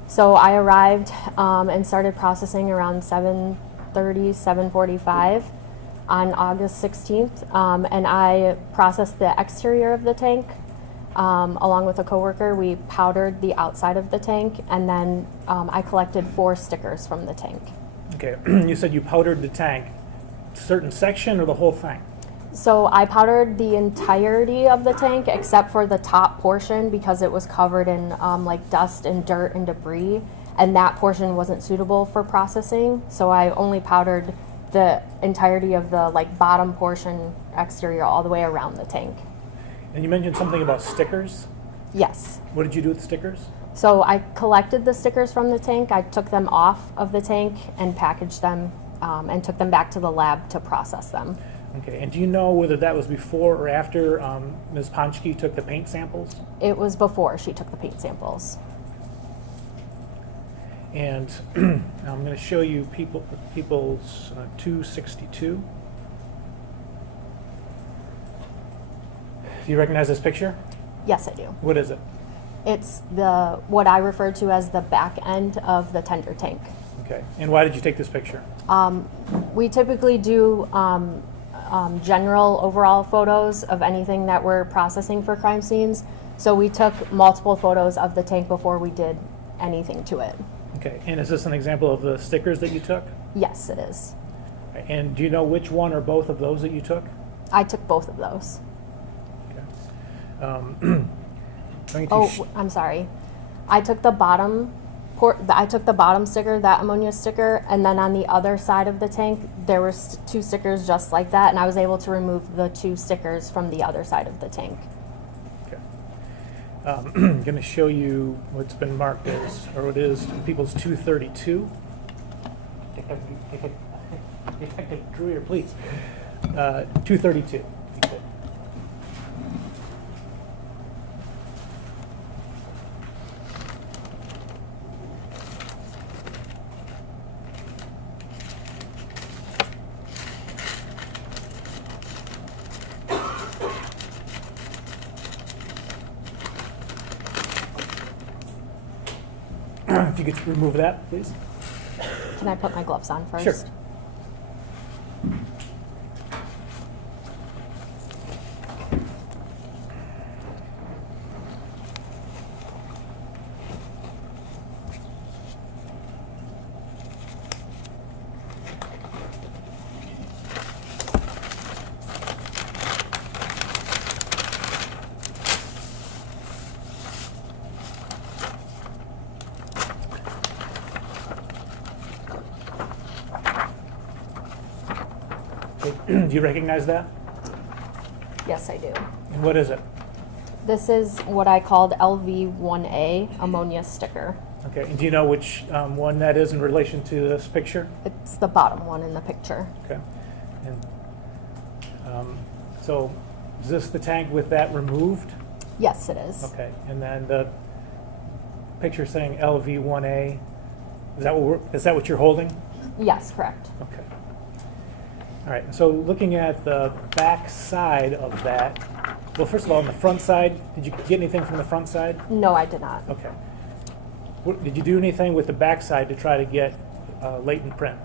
So I arrived and started processing around 7:30, 7:45 on August 16th, and I processed the exterior of the tank. Along with a coworker, we powdered the outside of the tank, and then I collected 4 stickers from the tank. Okay, you said you powdered the tank, certain section or the whole thing? So I powdered the entirety of the tank except for the top portion because it was covered in like dust and dirt and debris, and that portion wasn't suitable for processing. So I only powdered the entirety of the like bottom portion exterior all the way around the tank. And you mentioned something about stickers. Yes. What did you do with the stickers? So I collected the stickers from the tank. I took them off of the tank and packaged them and took them back to the lab to process them. Okay, and do you know whether that was before or after Ms. Ponchke took the paint samples? It was before she took the paint samples. And I'm going to show you people's 262. Do you recognize this picture? Yes, I do. What is it? It's the what I refer to as the back end of the tender tank. Okay, and why did you take this picture? We typically do general overall photos of anything that we're processing for crime scenes. So we took multiple photos of the tank before we did anything to it. Okay, and is this an example of the stickers that you took? Yes, it is. And do you know which one or both of those that you took? I took both of those. Going to Oh, I'm sorry. I took the bottom sticker, that ammonia sticker, and then on the other side of the tank, there were 2 stickers just like that, and I was able to remove the 2 stickers from the other side of the tank. Okay. I'm going to show you what's been marked as, or what is people's 232. Detective Drewer, please. 232. If you could remove that, please. Can I put my gloves on first? Sure. Do you recognize that? Yes, I do. And what is it? This is what I called LV1A ammonia sticker. Okay, and do you know which one that is in relation to this picture? It's the bottom one in the picture. Okay. And so is this the tank with that removed? Yes, it is. Okay, and then the picture saying LV1A, is that what you're holding? Yes, correct. Okay. All right, so looking at the back side of that, well, first of all, on the front side, did you get anything from the front side? No, I did not. Okay. Did you do anything with the back side to try to get latent print?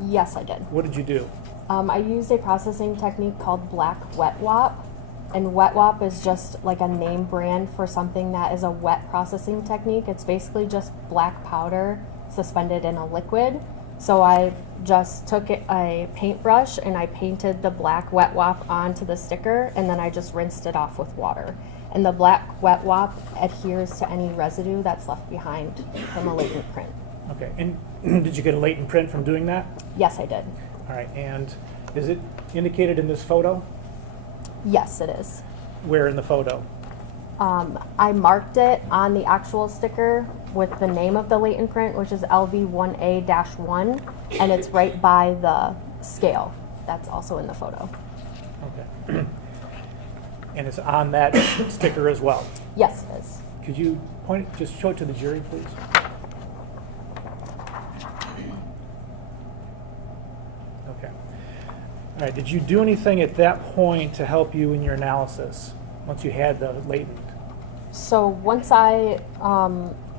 Yes, I did. What did you do? I used a processing technique called black wet wop, and wet wop is just like a name brand for something that is a wet processing technique. It's basically just black powder suspended in a liquid. So I just took a paintbrush and I painted the black wet wop onto the sticker, and then I just rinsed it off with water. And the black wet wop adheres to any residue that's left behind from a latent print. Okay, and did you get a latent print from doing that? Yes, I did. All right, and is it indicated in this photo? Yes, it is. Where in the photo? I marked it on the actual sticker with the name of the latent print, which is LV1A-1, and it's right by the scale. That's also in the photo. Okay. And it's on that sticker as well. Yes, it is. Could you just show it to the jury, please? Okay. All right, did you do anything at that point to help you in your analysis, once you had the latent? So once I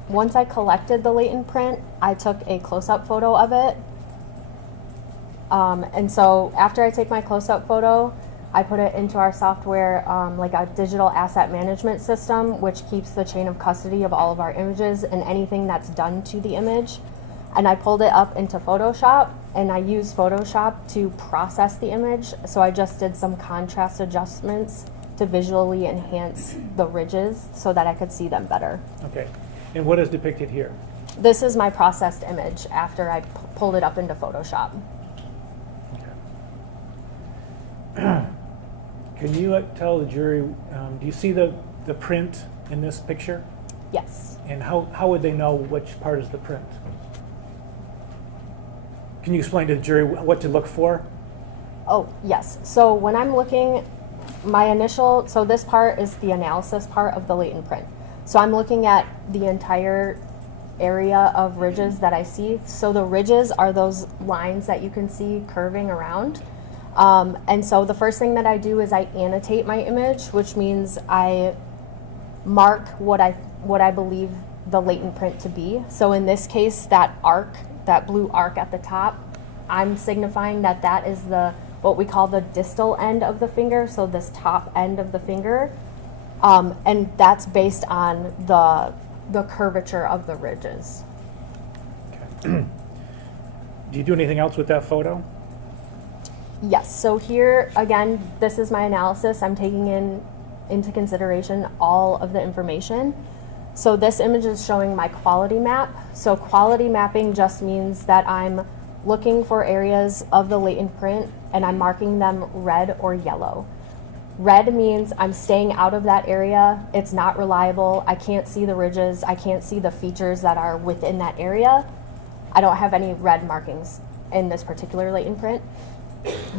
once I collected the latent print, I took a close-up photo of it. And so after I take my close-up photo, I put it into our software, like a digital asset management system, which keeps the chain of custody of all of our images and anything that's done to the image. And I pulled it up into Photoshop, and I used Photoshop to process the image. So I just did some contrast adjustments to visually enhance the ridges so that I could see them better. Okay. And what is depicted here? This is my processed image after I pulled it up into Photoshop. Okay. Can you tell the jury, do you see the print in this picture? Yes. And how would they know which part is the print? Can you explain to the jury what to look for? Oh, yes. So when I'm looking, so this part is the analysis part of the latent print. So I'm looking at the entire area of ridges that I see. So the ridges are those lines that you can see curving around. And so the first thing that I do is I annotate my image, which means I mark what I believe the latent print to be. So in this case, that arc, that blue arc at the top, I'm signifying that that is what we call the distal end of the finger, so this top end of the finger. And that's based on the curvature of the ridges. Okay. Do you do anything else with that photo? Yes, so here, again, this is my analysis. I'm taking into consideration all of the information. So this image is showing my quality map. So quality mapping just means that I'm looking for areas of the latent print and I'm marking them red or yellow. Red means I'm staying out of that area. It's not reliable. I can't see the ridges. I can't see the features that are within that area. I don't have any red markings in this particular latent print.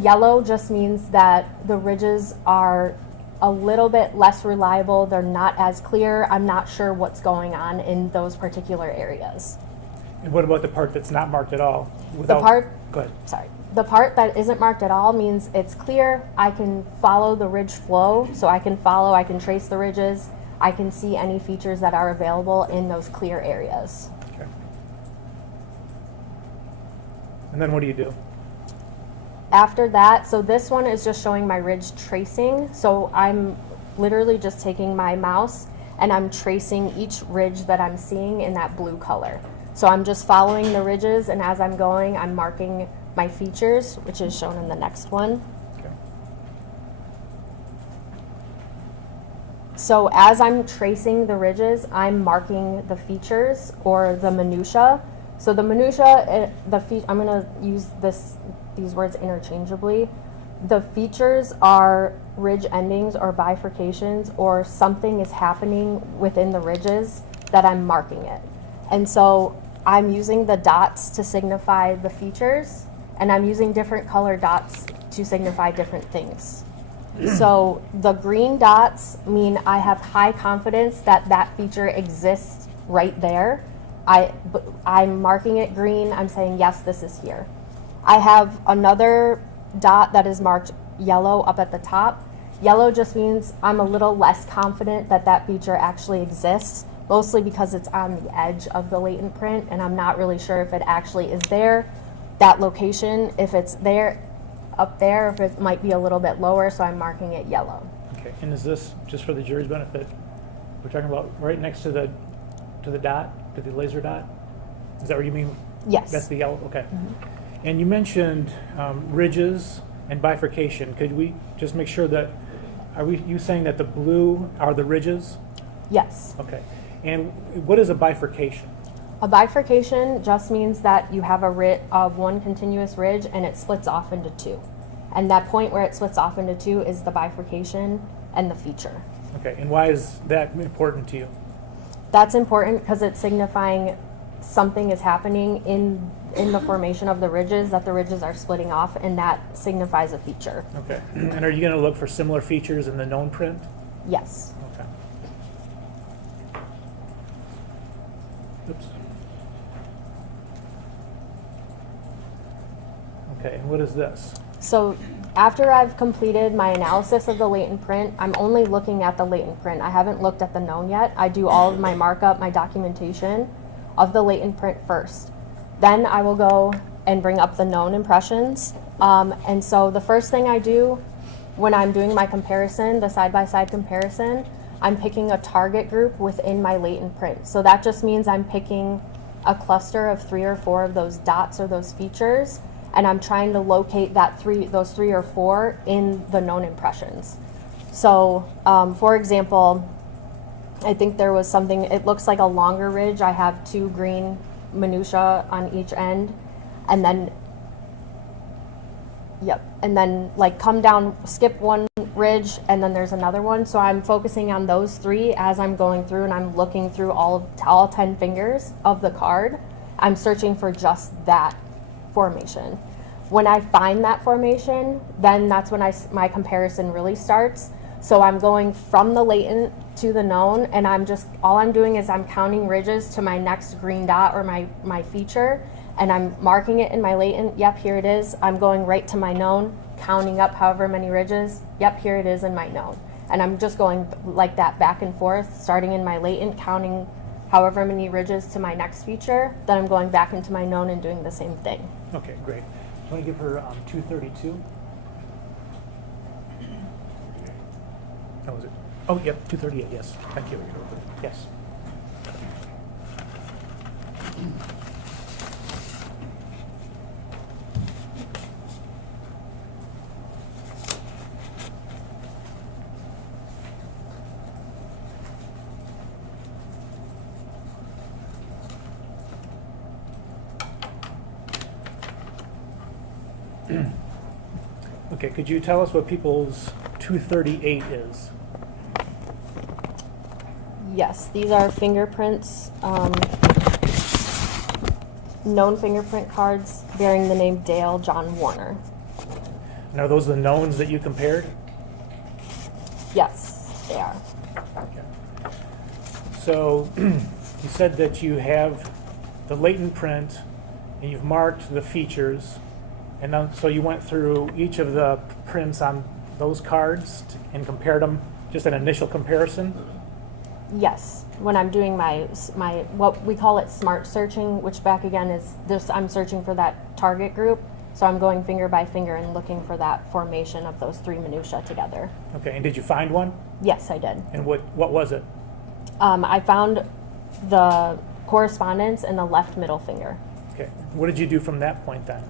Yellow just means that the ridges are a little bit less reliable. They're not as clear. I'm not sure what's going on in those particular areas. And what about the part that's not marked at all? The part Go ahead. The part that isn't marked at all means it's clear. I can follow the ridge flow, so I can trace the ridges. I can see any features that are available in those clear areas. Okay. And then what do you do? After that, so this one is just showing my ridge tracing. So I'm literally just taking my mouse and I'm tracing each ridge that I'm seeing in that blue color. So I'm just following the ridges, and as I'm going, I'm marking my features, which is shown in the next one. Okay. So as I'm tracing the ridges, I'm marking the features or the minutia. So the minutia, I'm going to use these words interchangeably. The features are ridge endings or bifurcations, or something is happening within the ridges that I'm marking it. And so I'm using the dots to signify the features, and I'm using different color dots to signify different things. So the green dots mean I have high confidence that that feature exists right there. I'm marking it green. I'm saying, yes, this is here. I have another dot that is marked yellow up at the top. Yellow just means I'm a little less confident that that feature actually exists, mostly because it's on the edge of the latent print, and I'm not really sure if it actually is there. That location, if it's there, up there, if it might be a little bit lower, so I'm marking it yellow. Okay. And is this, just for the jury's benefit, we're talking about right next to the dot, to the laser dot? Is that what you mean? Yes. That's the yellow, okay. Mm-hmm. And you mentioned ridges and bifurcation. Could we just make sure that, you saying that the blue are the ridges? Yes. Okay. And what is a bifurcation? A bifurcation just means that you have one continuous ridge and it splits off into two. And that point where it splits off into two is the bifurcation and the feature. Okay. And why is that important to you? That's important because it's signifying something is happening in the formation of the ridges, that the ridges are splitting off, and that signifies a feature. Okay. And are you going to look for similar features in the known print? Yes. Okay. Oops. Okay, and what is this? So After I've completed my analysis of the latent print, I'm only looking at the latent print. I haven't looked at the known yet. I do all of my markup, my documentation of the latent print first. Then I will go and bring up the known impressions. And so the first thing I do when I'm doing my comparison, the side-by-side comparison, I'm picking a target group within my latent print. So that just means I'm picking a cluster of 3 or 4 of those dots or those features, and I'm trying to locate those 3 or 4 in the known impressions. So, for example, I think there was something, it looks like a longer ridge. I have 2 green minutia on each end, and then, and then like come down, skip one ridge, and then there's another one. So I'm focusing on those 3 as I'm going through, and I'm looking through all 10 fingers of the card. I'm searching for just that formation. When I find that formation, then that's when my comparison really starts. So I'm going from the latent to the known, and all I'm doing is I'm counting ridges to my next green dot or my feature, and I'm marking it in my latent. Yep, here it is. I'm going right to my known, counting up however many ridges. Yep, here it is in my known. And I'm just going like that back and forth, starting in my latent, counting however many ridges to my next feature. Then I'm going back into my known and doing the same thing. Okay, great. Do you want to give her 232? Oh, was it? Oh, yep, 238, yes. Thank you. Yes. Okay, could you tell us what people's 238 is? Yes, these are fingerprints, known fingerprint cards bearing the name Dale John Warner. And are those the knowns that you compared? Yes, they are. Okay. So you said that you have the latent print and you've marked the features, and then, so you went through each of the prints on those cards and compared them, just an initial comparison? Yes, when I'm doing my what we call it smart searching, which back again is this, I'm searching for that target group. So I'm going finger by finger and looking for that formation of those 3 minutia together. Okay, and did you find one? Yes, I did. And what was it? I found the correspondence in the left middle finger. Okay, what did you do from that point then?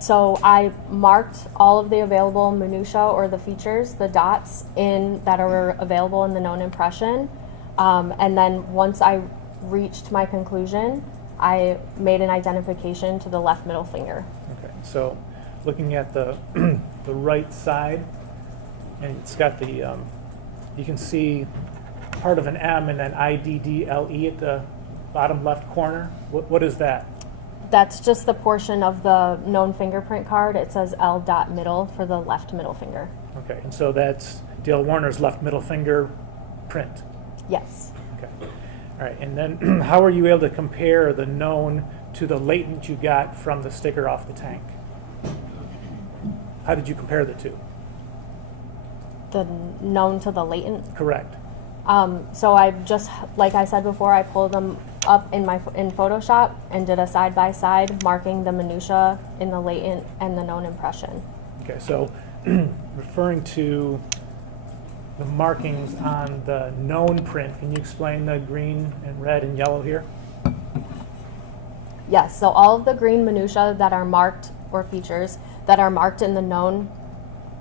So I marked all of the available minutia or the features, the dots that are available in the known impression. And then once I reached my conclusion, I made an identification to the left middle finger. Okay, so looking at the the right side, and it's got the, you can see part of an M and then IDDLE at the bottom left corner. What is that? That's just the portion of the known fingerprint card. It says L dot middle for the left middle finger. Okay, and so that's Dale Warner's left middle finger print. Yes. Okay, all right, and then how were you able to compare the known to the latent you got from the sticker off the tank? How did you compare the two? The known to the latent. Correct. So I just, like I said before, I pulled them up in Photoshop and did a side by side, marking the minutia in the latent and the known impression. Okay, so referring to the markings on the known print, can you explain the green and red and yellow here? Yes, so all of the green minutia that are marked, or features that are marked in the known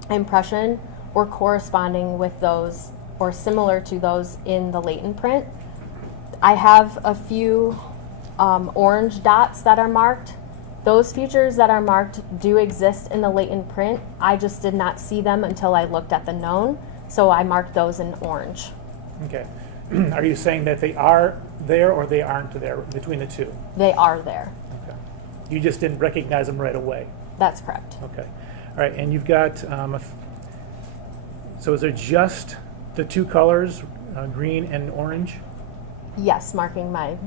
impression, were corresponding with those or similar to those in the latent print. I have a few orange dots that are marked. Those features that are marked do exist in the latent print. I just did not see them until I looked at the known, so I marked those in orange. Okay. Are you saying that they are there or they aren't there between the two? They are there. Okay. You just didn't recognize them right away? That's correct. Okay. All right, and you've got, so is there just the two colors, green and orange? Yes, marking my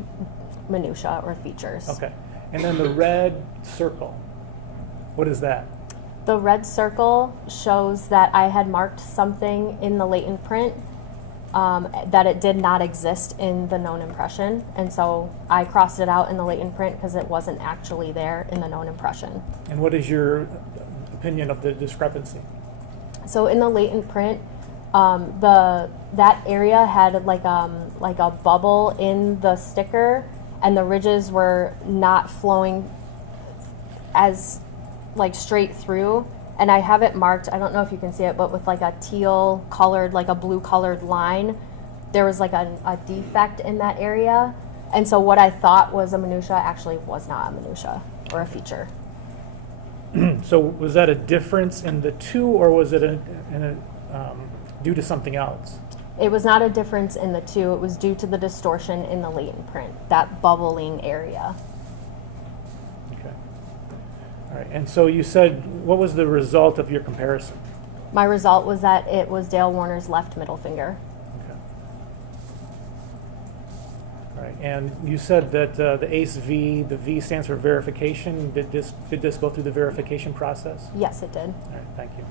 minutia or features. Okay. And then the red circle, what is that? The red circle shows that I had marked something in the latent print that it did not exist in the known impression, and so I crossed it out in the latent print because it wasn't actually there in the known impression. And what is your opinion of the discrepancy? So in the latent print, that area had like a bubble in the sticker, and the ridges were not flowing as like straight through. And I have it marked, I don't know if you can see it, but with like a teal colored, like a blue colored line. There was like a defect in that area. And so what I thought was a minutia actually was not a minutia or a feature. So was that a difference in the two, or was it due to something else? It was not a difference in the two. It was due to the distortion in the latent print, that bubbling area. Okay. All right. And so you said, what was the result of your comparison? My result was that it was Dale Warner's left middle finger. Okay. All right. And you said that the ACE-V, the V stands for verification. Did this go through the verification process? Yes, it did. All right. Thank you.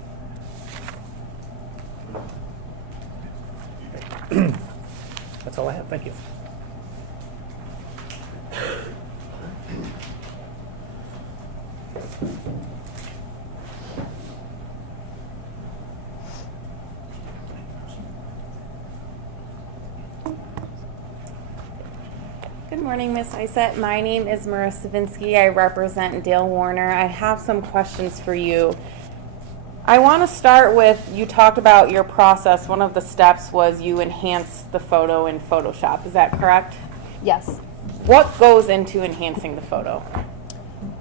That's all I have. Thank you. Good morning, Ms. Isett. My name is Marissa Vinsky. I represent Dale Warner. I have some questions for you. I want to start with, you talked about your process. One of the steps was you enhance the photo in Photoshop. Is that correct? Yes. What goes into enhancing the photo?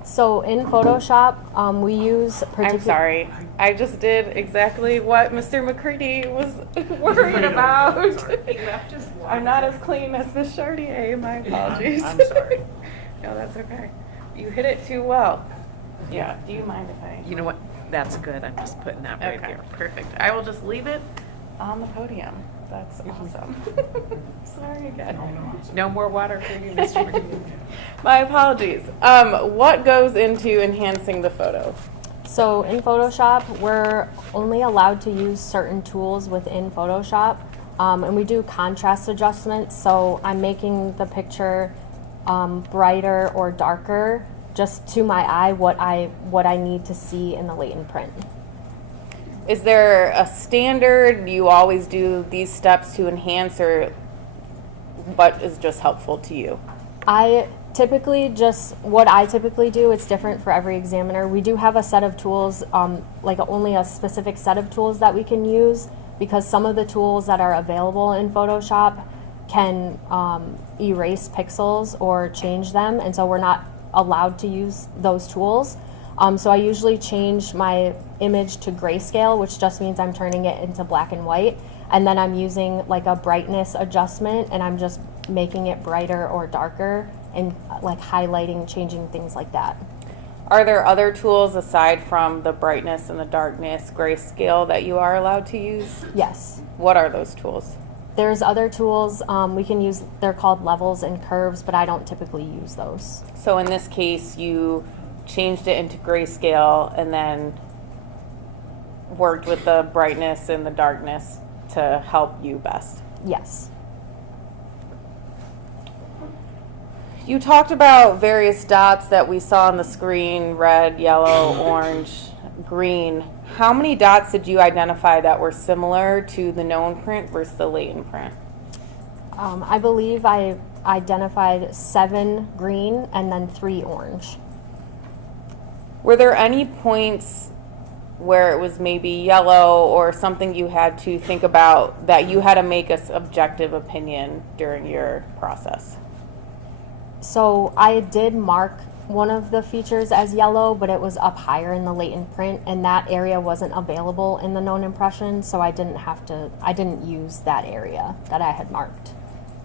So in Photoshop, we use I'm sorry. I just did exactly what Mr. McCready was worried about. He left his water. I'm not as clean as the Chartier. My apologies. I'm sorry. No, that's okay. You hit it too well. Yeah. Do you mind if I? You know what? That's good. I'm just putting that right Okay, here. perfect. I will just leave it on the podium. That's awesome. Sorry again. No more water for you, Mr. McKee. My apologies. What goes into enhancing the photo? So in Photoshop, we're only allowed to use certain tools within Photoshop, and we do contrast adjustments. So I'm making the picture brighter or darker, just to my eye, what I need to see in the latent print. Is there a standard? Do you always do these steps to enhance, or what is just helpful to you? What I typically do, it's different for every examiner. We do have a set of tools, like only a specific set of tools that we can use, because some of the tools that are available in Photoshop can erase pixels or change them, and so we're not allowed to use those tools. So I usually change my image to grayscale, which just means I'm turning it into black and white, and then I'm using like a brightness adjustment, and I'm just making it brighter or darker, and like highlighting, changing things like that. Are there other tools aside from the brightness and the darkness grayscale that you are allowed to use? Yes. What are those tools? There's other tools we can use, they're called levels and curves, but I don't typically use those. So in this case, you changed it into grayscale and then worked with the brightness and the darkness to help you best. Yes. You talked about various dots that we saw on the screen, red, yellow, orange, green. How many dots did you identify that were similar to the known print versus the latent print? I believe I identified 7 green and then 3 orange. Were there any points where it was maybe yellow or something you had to think about that you had to make a subjective opinion during your process? So I did mark one of the features as yellow, but it was up higher in the latent print, and that area wasn't available in the known impression, so I didn't use that area that I had marked.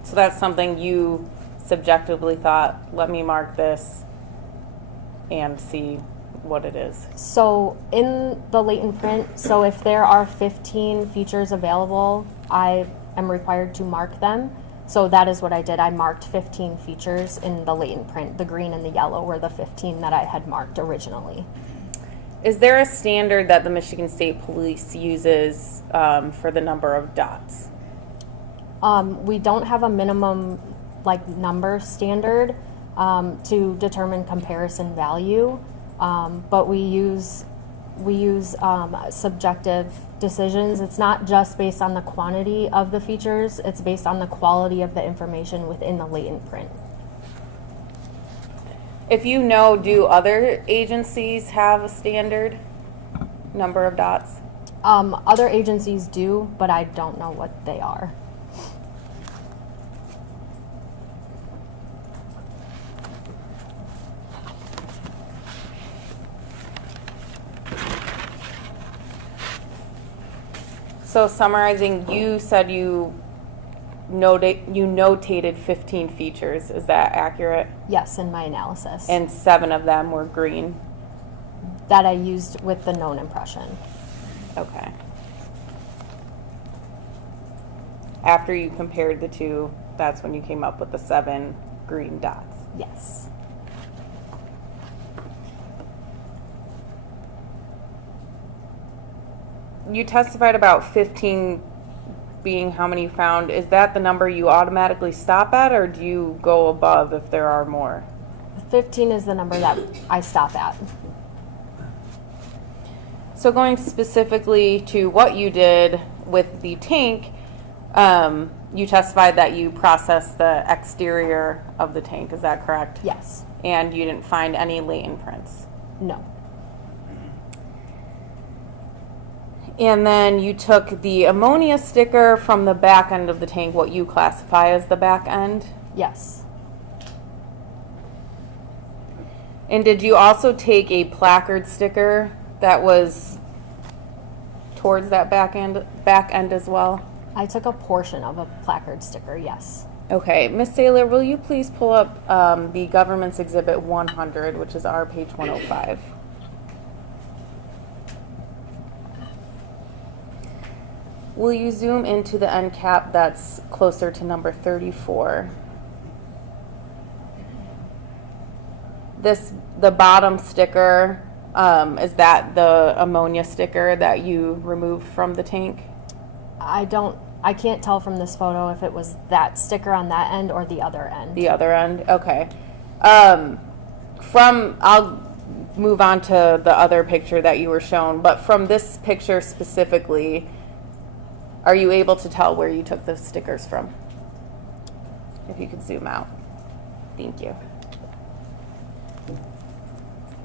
So that's something you subjectively thought, let me mark this and see what it is. So in the latent print, so if there are 15 features available, I am required to mark them. So that is what I did. I marked 15 features in the latent print. The green and the yellow were the 15 that I had marked originally. Is there a standard that the Michigan State Police uses for the number of dots? We don't have a minimum like number standard to determine comparison value, but we use subjective decisions. It's not just based on the quantity of the features, it's based on the quality of the information within the latent print. If you know, do other agencies have a standard number of dots? Other agencies do, but I don't know what they are. So summarizing, you said you notated 15 features. Is that accurate? Yes, in my analysis. And 7 of them were green. That I used with the known impression. Okay. After you compared the two, that's when you came up with the 7 green dots. Yes. You testified about 15 being how many you found. Is that the number you automatically stop at, or do you go above if there are more? 15 is the number that I stop at. So going specifically to what you did with the tank, you testified that you processed the exterior of the tank. Is that correct? Yes. And you didn't find any latent prints. No. And then you took the ammonia sticker from the back end of the tank, what you classify as the back end. Yes. And did you also take a placard sticker that was towards that back end as well? I took a portion of a placard sticker, yes. Okay, Ms. Saylor, will you please pull up the government's exhibit 100, which is our page 105. Will you zoom into the end cap that's closer to number 34? The bottom sticker, is that the ammonia sticker that you removed from the tank? I can't tell from this photo if it was that sticker on that end or the other end. The other end, okay. I'll move on to the other picture that you were shown, but from this picture specifically, are you able to tell where you took the stickers from? If you could zoom out. Thank you.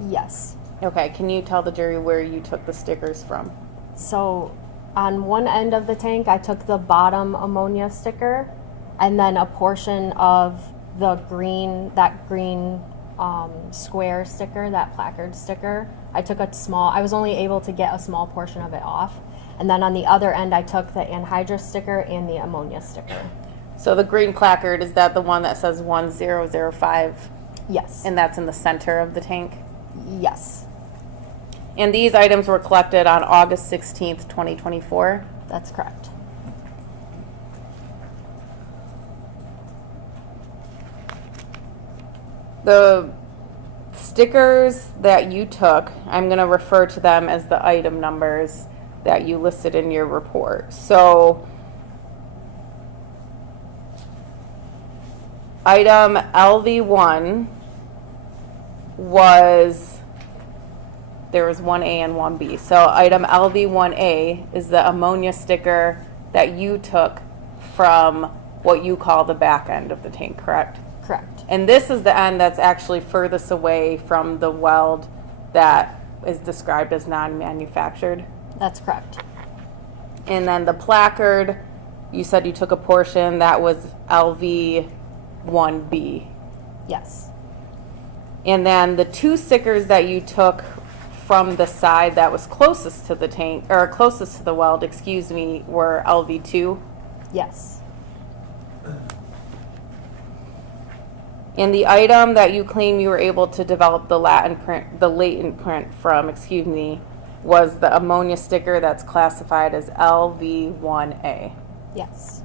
Yes. Okay, can you tell the jury where you took the stickers from? So on one end of the tank, I took the bottom ammonia sticker and then a portion of the green square sticker, that placard sticker. I was only able to get a small portion of it off. And then on the other end, I took the anhydrous sticker and the ammonia sticker. So the green placard, is that the one that says 1005? Yes. And that's in the center of the tank? Yes. And these items were collected on August 16th, 2024? That's correct. The stickers that you took, I'm going to refer to them as the item numbers that you listed in your report. So item LV1 there was 1A and 1B. So item LV1A is the ammonia sticker that you took from what you call the back end of the tank, correct? Correct. And this is the end that's actually furthest away from the weld that is described as non-manufactured. That's correct. And then the placard, you said you took a portion, that was LV1B. Yes. And then the 2 stickers that you took from the side that was closest to the tank, or closest to the weld, were LV2. Yes. And the item that you claim you were able to develop the latent print from, was the ammonia sticker that's classified as LV1A. Yes.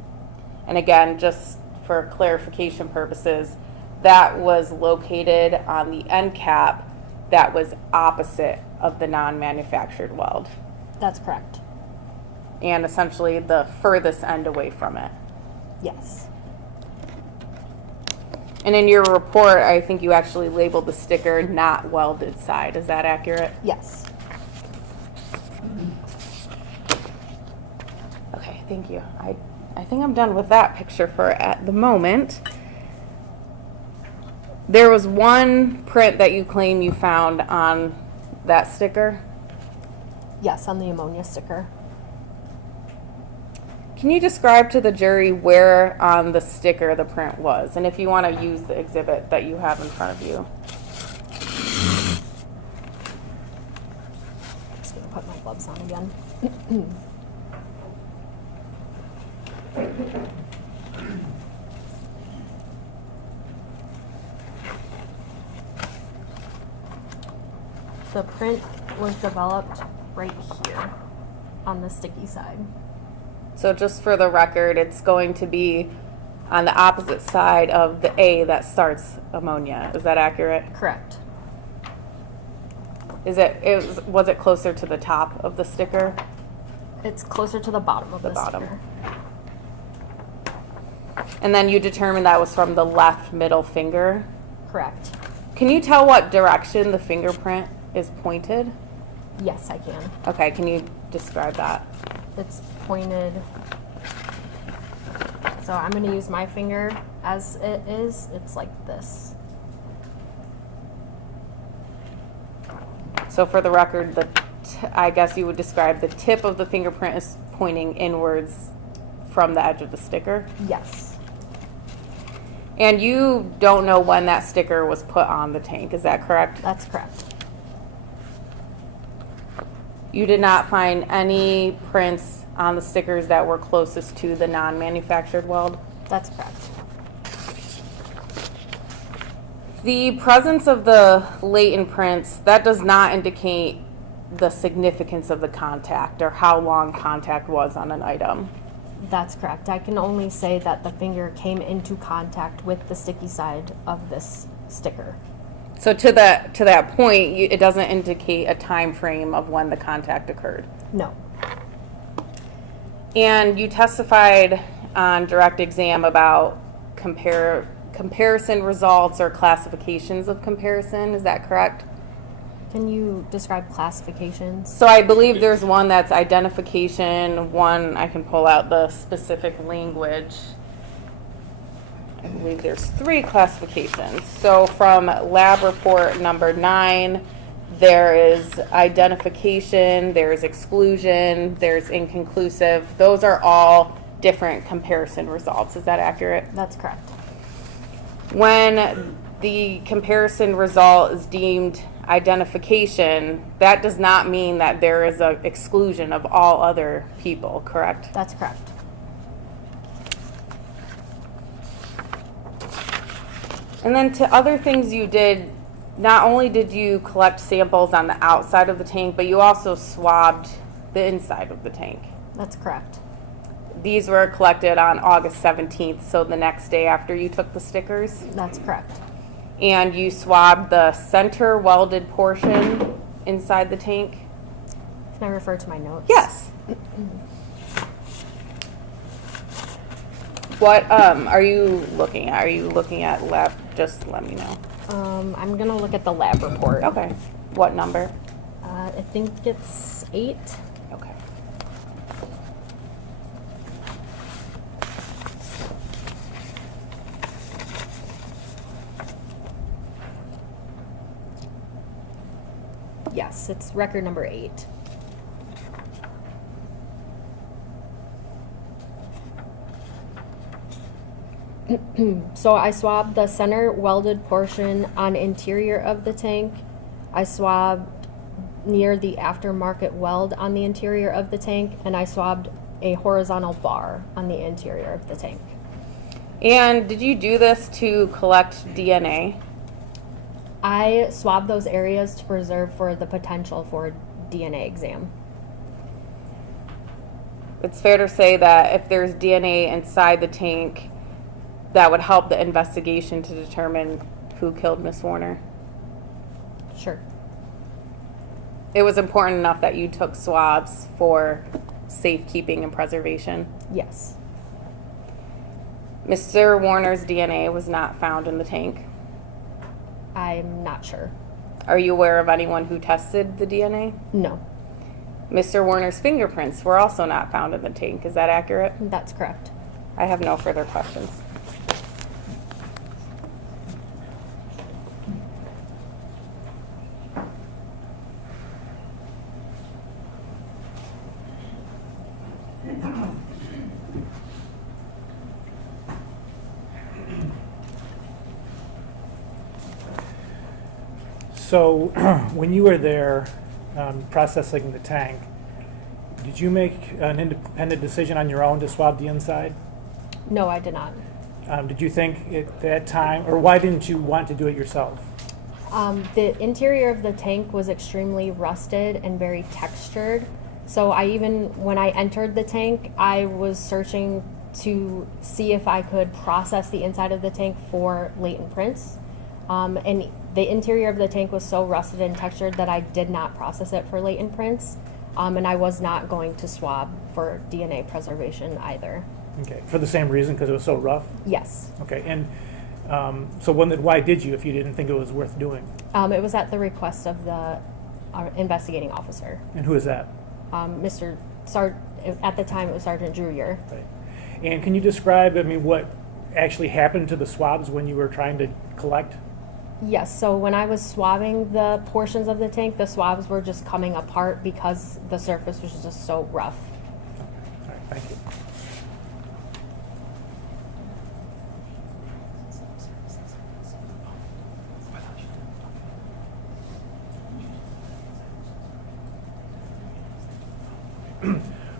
And again, just for clarification purposes, that was located on the end cap that was opposite of the non-manufactured weld, That's correct. and essentially the furthest end away from it. Yes. And in your report, I think you actually labeled the sticker not welded side. Is that accurate? Yes. Okay, thank you. I think I'm done with that picture for at the moment. There was one print that you claim you found on that sticker. Yes, on the ammonia sticker. Can you describe to the jury where on the sticker the print was? And if you want to use the exhibit that you have in front of you. Just gonna put my gloves on again. The print was developed right here on the sticky side. So just for the record, it's going to be on the opposite side of the A that starts ammonia. Is that accurate? Correct. Was it closer to the top of the sticker? It's closer to the bottom of the bottom. sticker. And then you determined that was from the left middle finger. Correct. Can you tell what direction the fingerprint is pointed? Yes, I can. Okay, can you describe that? It's pointed. So I'm going to use my finger as it is. It's like this. So for the record, I guess you would describe the tip of the fingerprint as pointing inwards from the edge of the sticker. Yes. And you don't know when that sticker was put on the tank, is that correct? That's correct. You did not find any prints on the stickers that were closest to the non-manufactured weld? That's correct. The presence of the latent prints, that does not indicate the significance of the contact or how long contact was on an item. That's correct. I can only say that the finger came into contact with the sticky side of this sticker. So to that point, it doesn't indicate a time frame of when the contact occurred. No. And you testified on direct exam about comparison results or classifications of comparison. Is that correct? Can you describe classifications? So I believe there's one that's identification, one I can pull out the specific language. I believe there's 3 classifications. So from lab report number 9, there is identification, there's exclusion, there's inconclusive. Those are all different comparison results. Is that accurate? That's correct. When the comparison result is deemed identification, that does not mean that there is an exclusion of all other people, correct? That's correct. And then to other things you did, not only did you collect samples on the outside of the tank, but you also swabbed the inside of the tank. That's correct. These were collected on August 17th, so the next day after you took the stickers. That's correct. And you swabbed the center welded portion inside the tank? Can I refer to my notes? Yes. What are you looking at? Are you looking at lab? Just let me know. I'm going to look at the lab report. Okay. What number? I think it's 8. Okay. Yes, it's record number 8. So I swabbed the center welded portion on interior of the tank. I swabbed near the aftermarket weld on the interior of the tank, and I swabbed a horizontal bar on the interior of the tank. And did you do this to collect DNA? I swabbed those areas to preserve for the potential for DNA exam. It's fair to say that if there's DNA inside the tank, that would help the investigation to determine who killed Miss Warner. Sure. It was important enough that you took swabs for safekeeping and preservation. Yes. Mr. Warner's DNA was not found in the tank. I'm not sure. Are you aware of anyone who tested the DNA? No, Mr. Warner's fingerprints were also not found in the tank. Is that accurate? that's correct. I have no further questions. So, when you were there processing the tank, did you make an independent decision on your own to swab the inside? No, I did not. Did you think at that time, or why didn't you want to do it yourself? The interior of the tank was extremely rusted and very textured. So when I entered the tank, I was searching to see if I could process the inside of the tank for latent prints. And the interior of the tank was so rusted and textured that I did not process it for latent prints. And I was not going to swab for DNA preservation either. Okay, for the same reason, because it was so rough? Yes. Okay, and so why did you if you didn't think it was worth doing? It was at the request of the investigating officer. And who is that? At the time it was Sergeant Drewier. Right. And can you describe, what actually happened to the swabs when you were trying to collect? Yes, so when I was swabbing the portions of the tank, the swabs were just coming apart because the surface was just so rough. All right, thank you.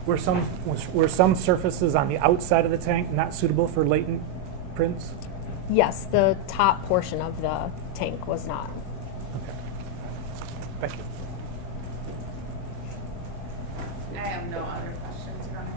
Were some surfaces on the outside of the tank not suitable for latent prints? Yes, the top portion of the tank was not. Okay. Thank you. I have no other questions, Your Honor.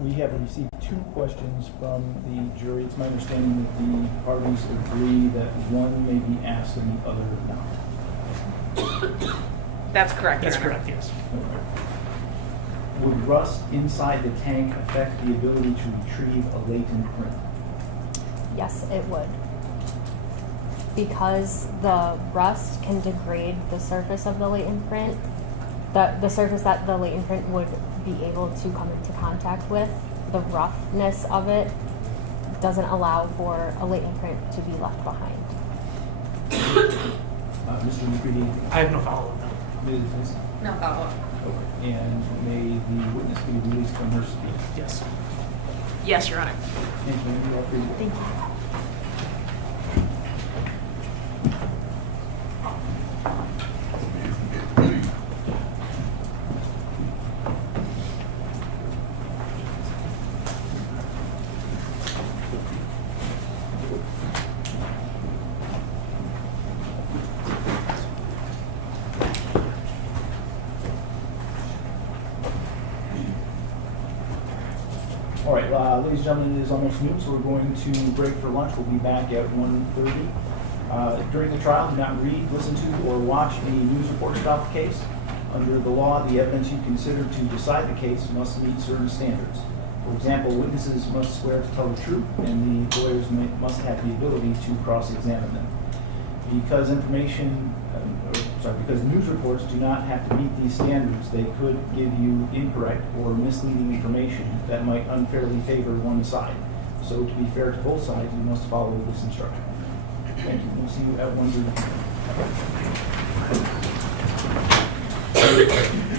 We have received 2 questions from the jury. It's my understanding that the parties agree that one may be asked and the other not. That's correct, Your That's Honor. correct, yes. Would rust inside the tank affect the ability to retrieve a latent print? Yes, it would. Because the rust can degrade the surface of the latent print, the surface that the latent print would be able to come into contact with, the roughness of it doesn't allow for a latent print to be left behind. Mr. McCready? I have no follow-up. Ms. No follow-up. Okay. And may the witness be released from her seat? Yes. Yes, Your Honor. Thank you. You are free to go. Thank you. All right, ladies and gentlemen, it is almost noon, so we're going to break for lunch. We'll be back at 1:30. During the trial, do not read, listen to, or watch any news reports about the case. Under the law, the evidence you consider to decide the case must meet certain standards. For example, witnesses must swear to tell the truth, and the lawyers must have the ability to cross-examine them. Because because news reports do not have to meet these standards, they could give you incorrect or misleading information that might unfairly favor one side. So to be fair to both sides, you must follow this instruction. Thank you. We'll see you at 1:30.